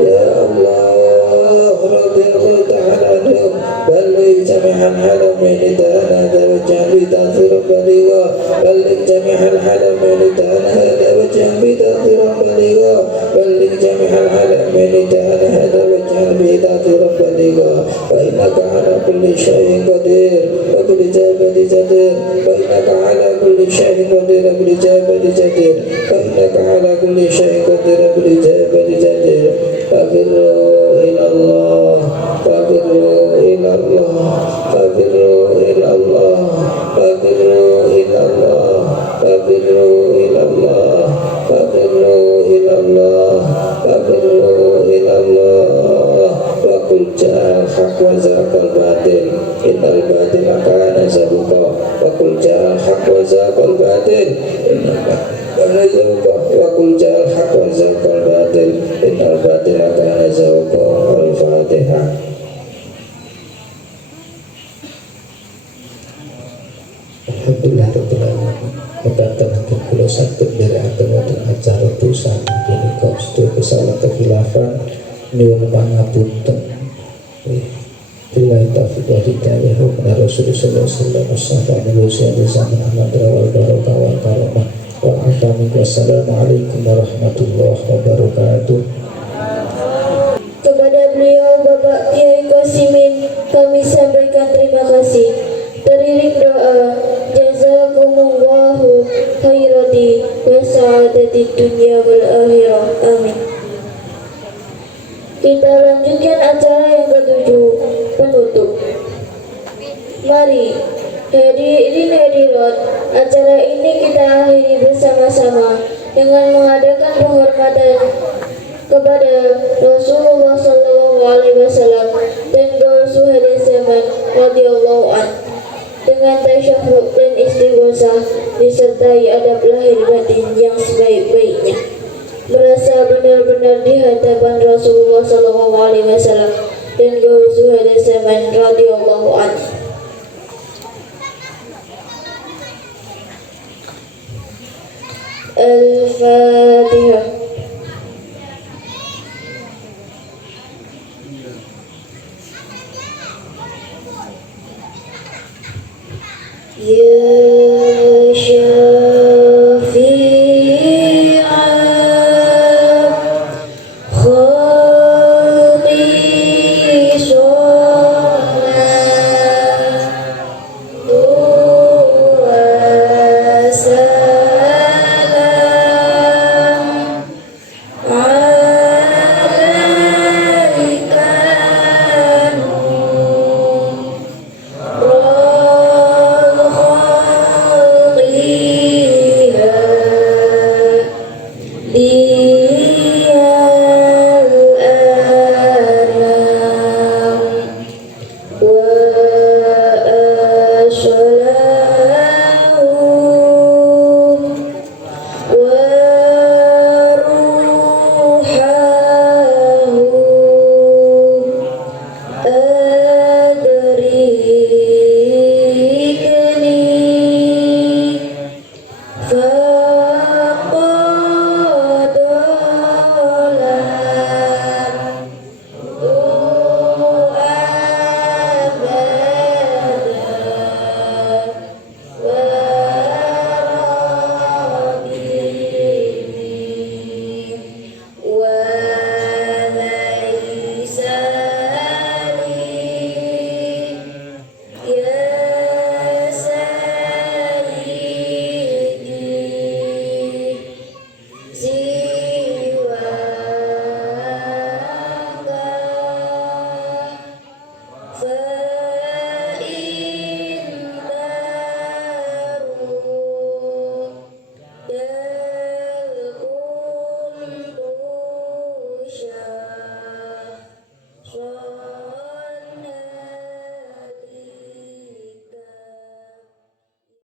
Ya Allah, radhiyallahu ta'ala anhum balligh jami'al alamin dana wa ja'li ta'thira baligha بلغ جميع العالمين دان هذا واجعل بتأثيرا بليغا بلغ جميع العالمين دان هذا واجعل بتأثيرا بليغا فإنك على كل شيء قدير وبالإجابة جدير فإنك على كل شيء قدير وبالإجابة جدير فإنك على كل شيء قدير وبالإجابة جدير ففروا إلى الله ففروا إلى الله ففروا إلى الله ففروا إلى الله ففروا إلى الله ففروا إلى الله ففروا إلى الله وقل جاء الحق وزهق الباطل إن الباطل كان زهوقا وقل جاء الحق وزهق الباطل إن الباطل كان زهوقا وقل جاء الحق وزهق الباطل إن الباطل كان زهوقا الفاتحة Alhamdulillah Rabbil Alamin Mengatakan kula sakit dari akan acara perusahaan ini kostur kesalahan kekhilafan nyuwun pangapunten bila taufiq wa hidayah wa Rasulullah sallallahu alaihi wasallam manusia di zaman Ahmad wal barakah wal karamah wa amin wassalamualaikum warahmatullahi wabarakatuh. Kepada beliau Bapak Kiai Qasimin kami sampaikan terima kasih. Teriring doa jazakumullahu khairati wa sa'adati dunya wal akhirah. Amin. Kita lanjutkan acara yang ketujuh, penutup. Mari hadirin hadirat, acara ini kita akhiri bersama-sama dengan mengadakan penghormatan kepada Rasulullah SAW dan Rasul hadis zaman radhiyallahu anhu dengan tasyahud dan istighosah disertai adab lahir batin yang sebaik-baiknya, merasa benar-benar di hadapan Rasulullah SAW dan Guru Suhada Saman radhiyallahu anhu. Al-Fatihah. Ya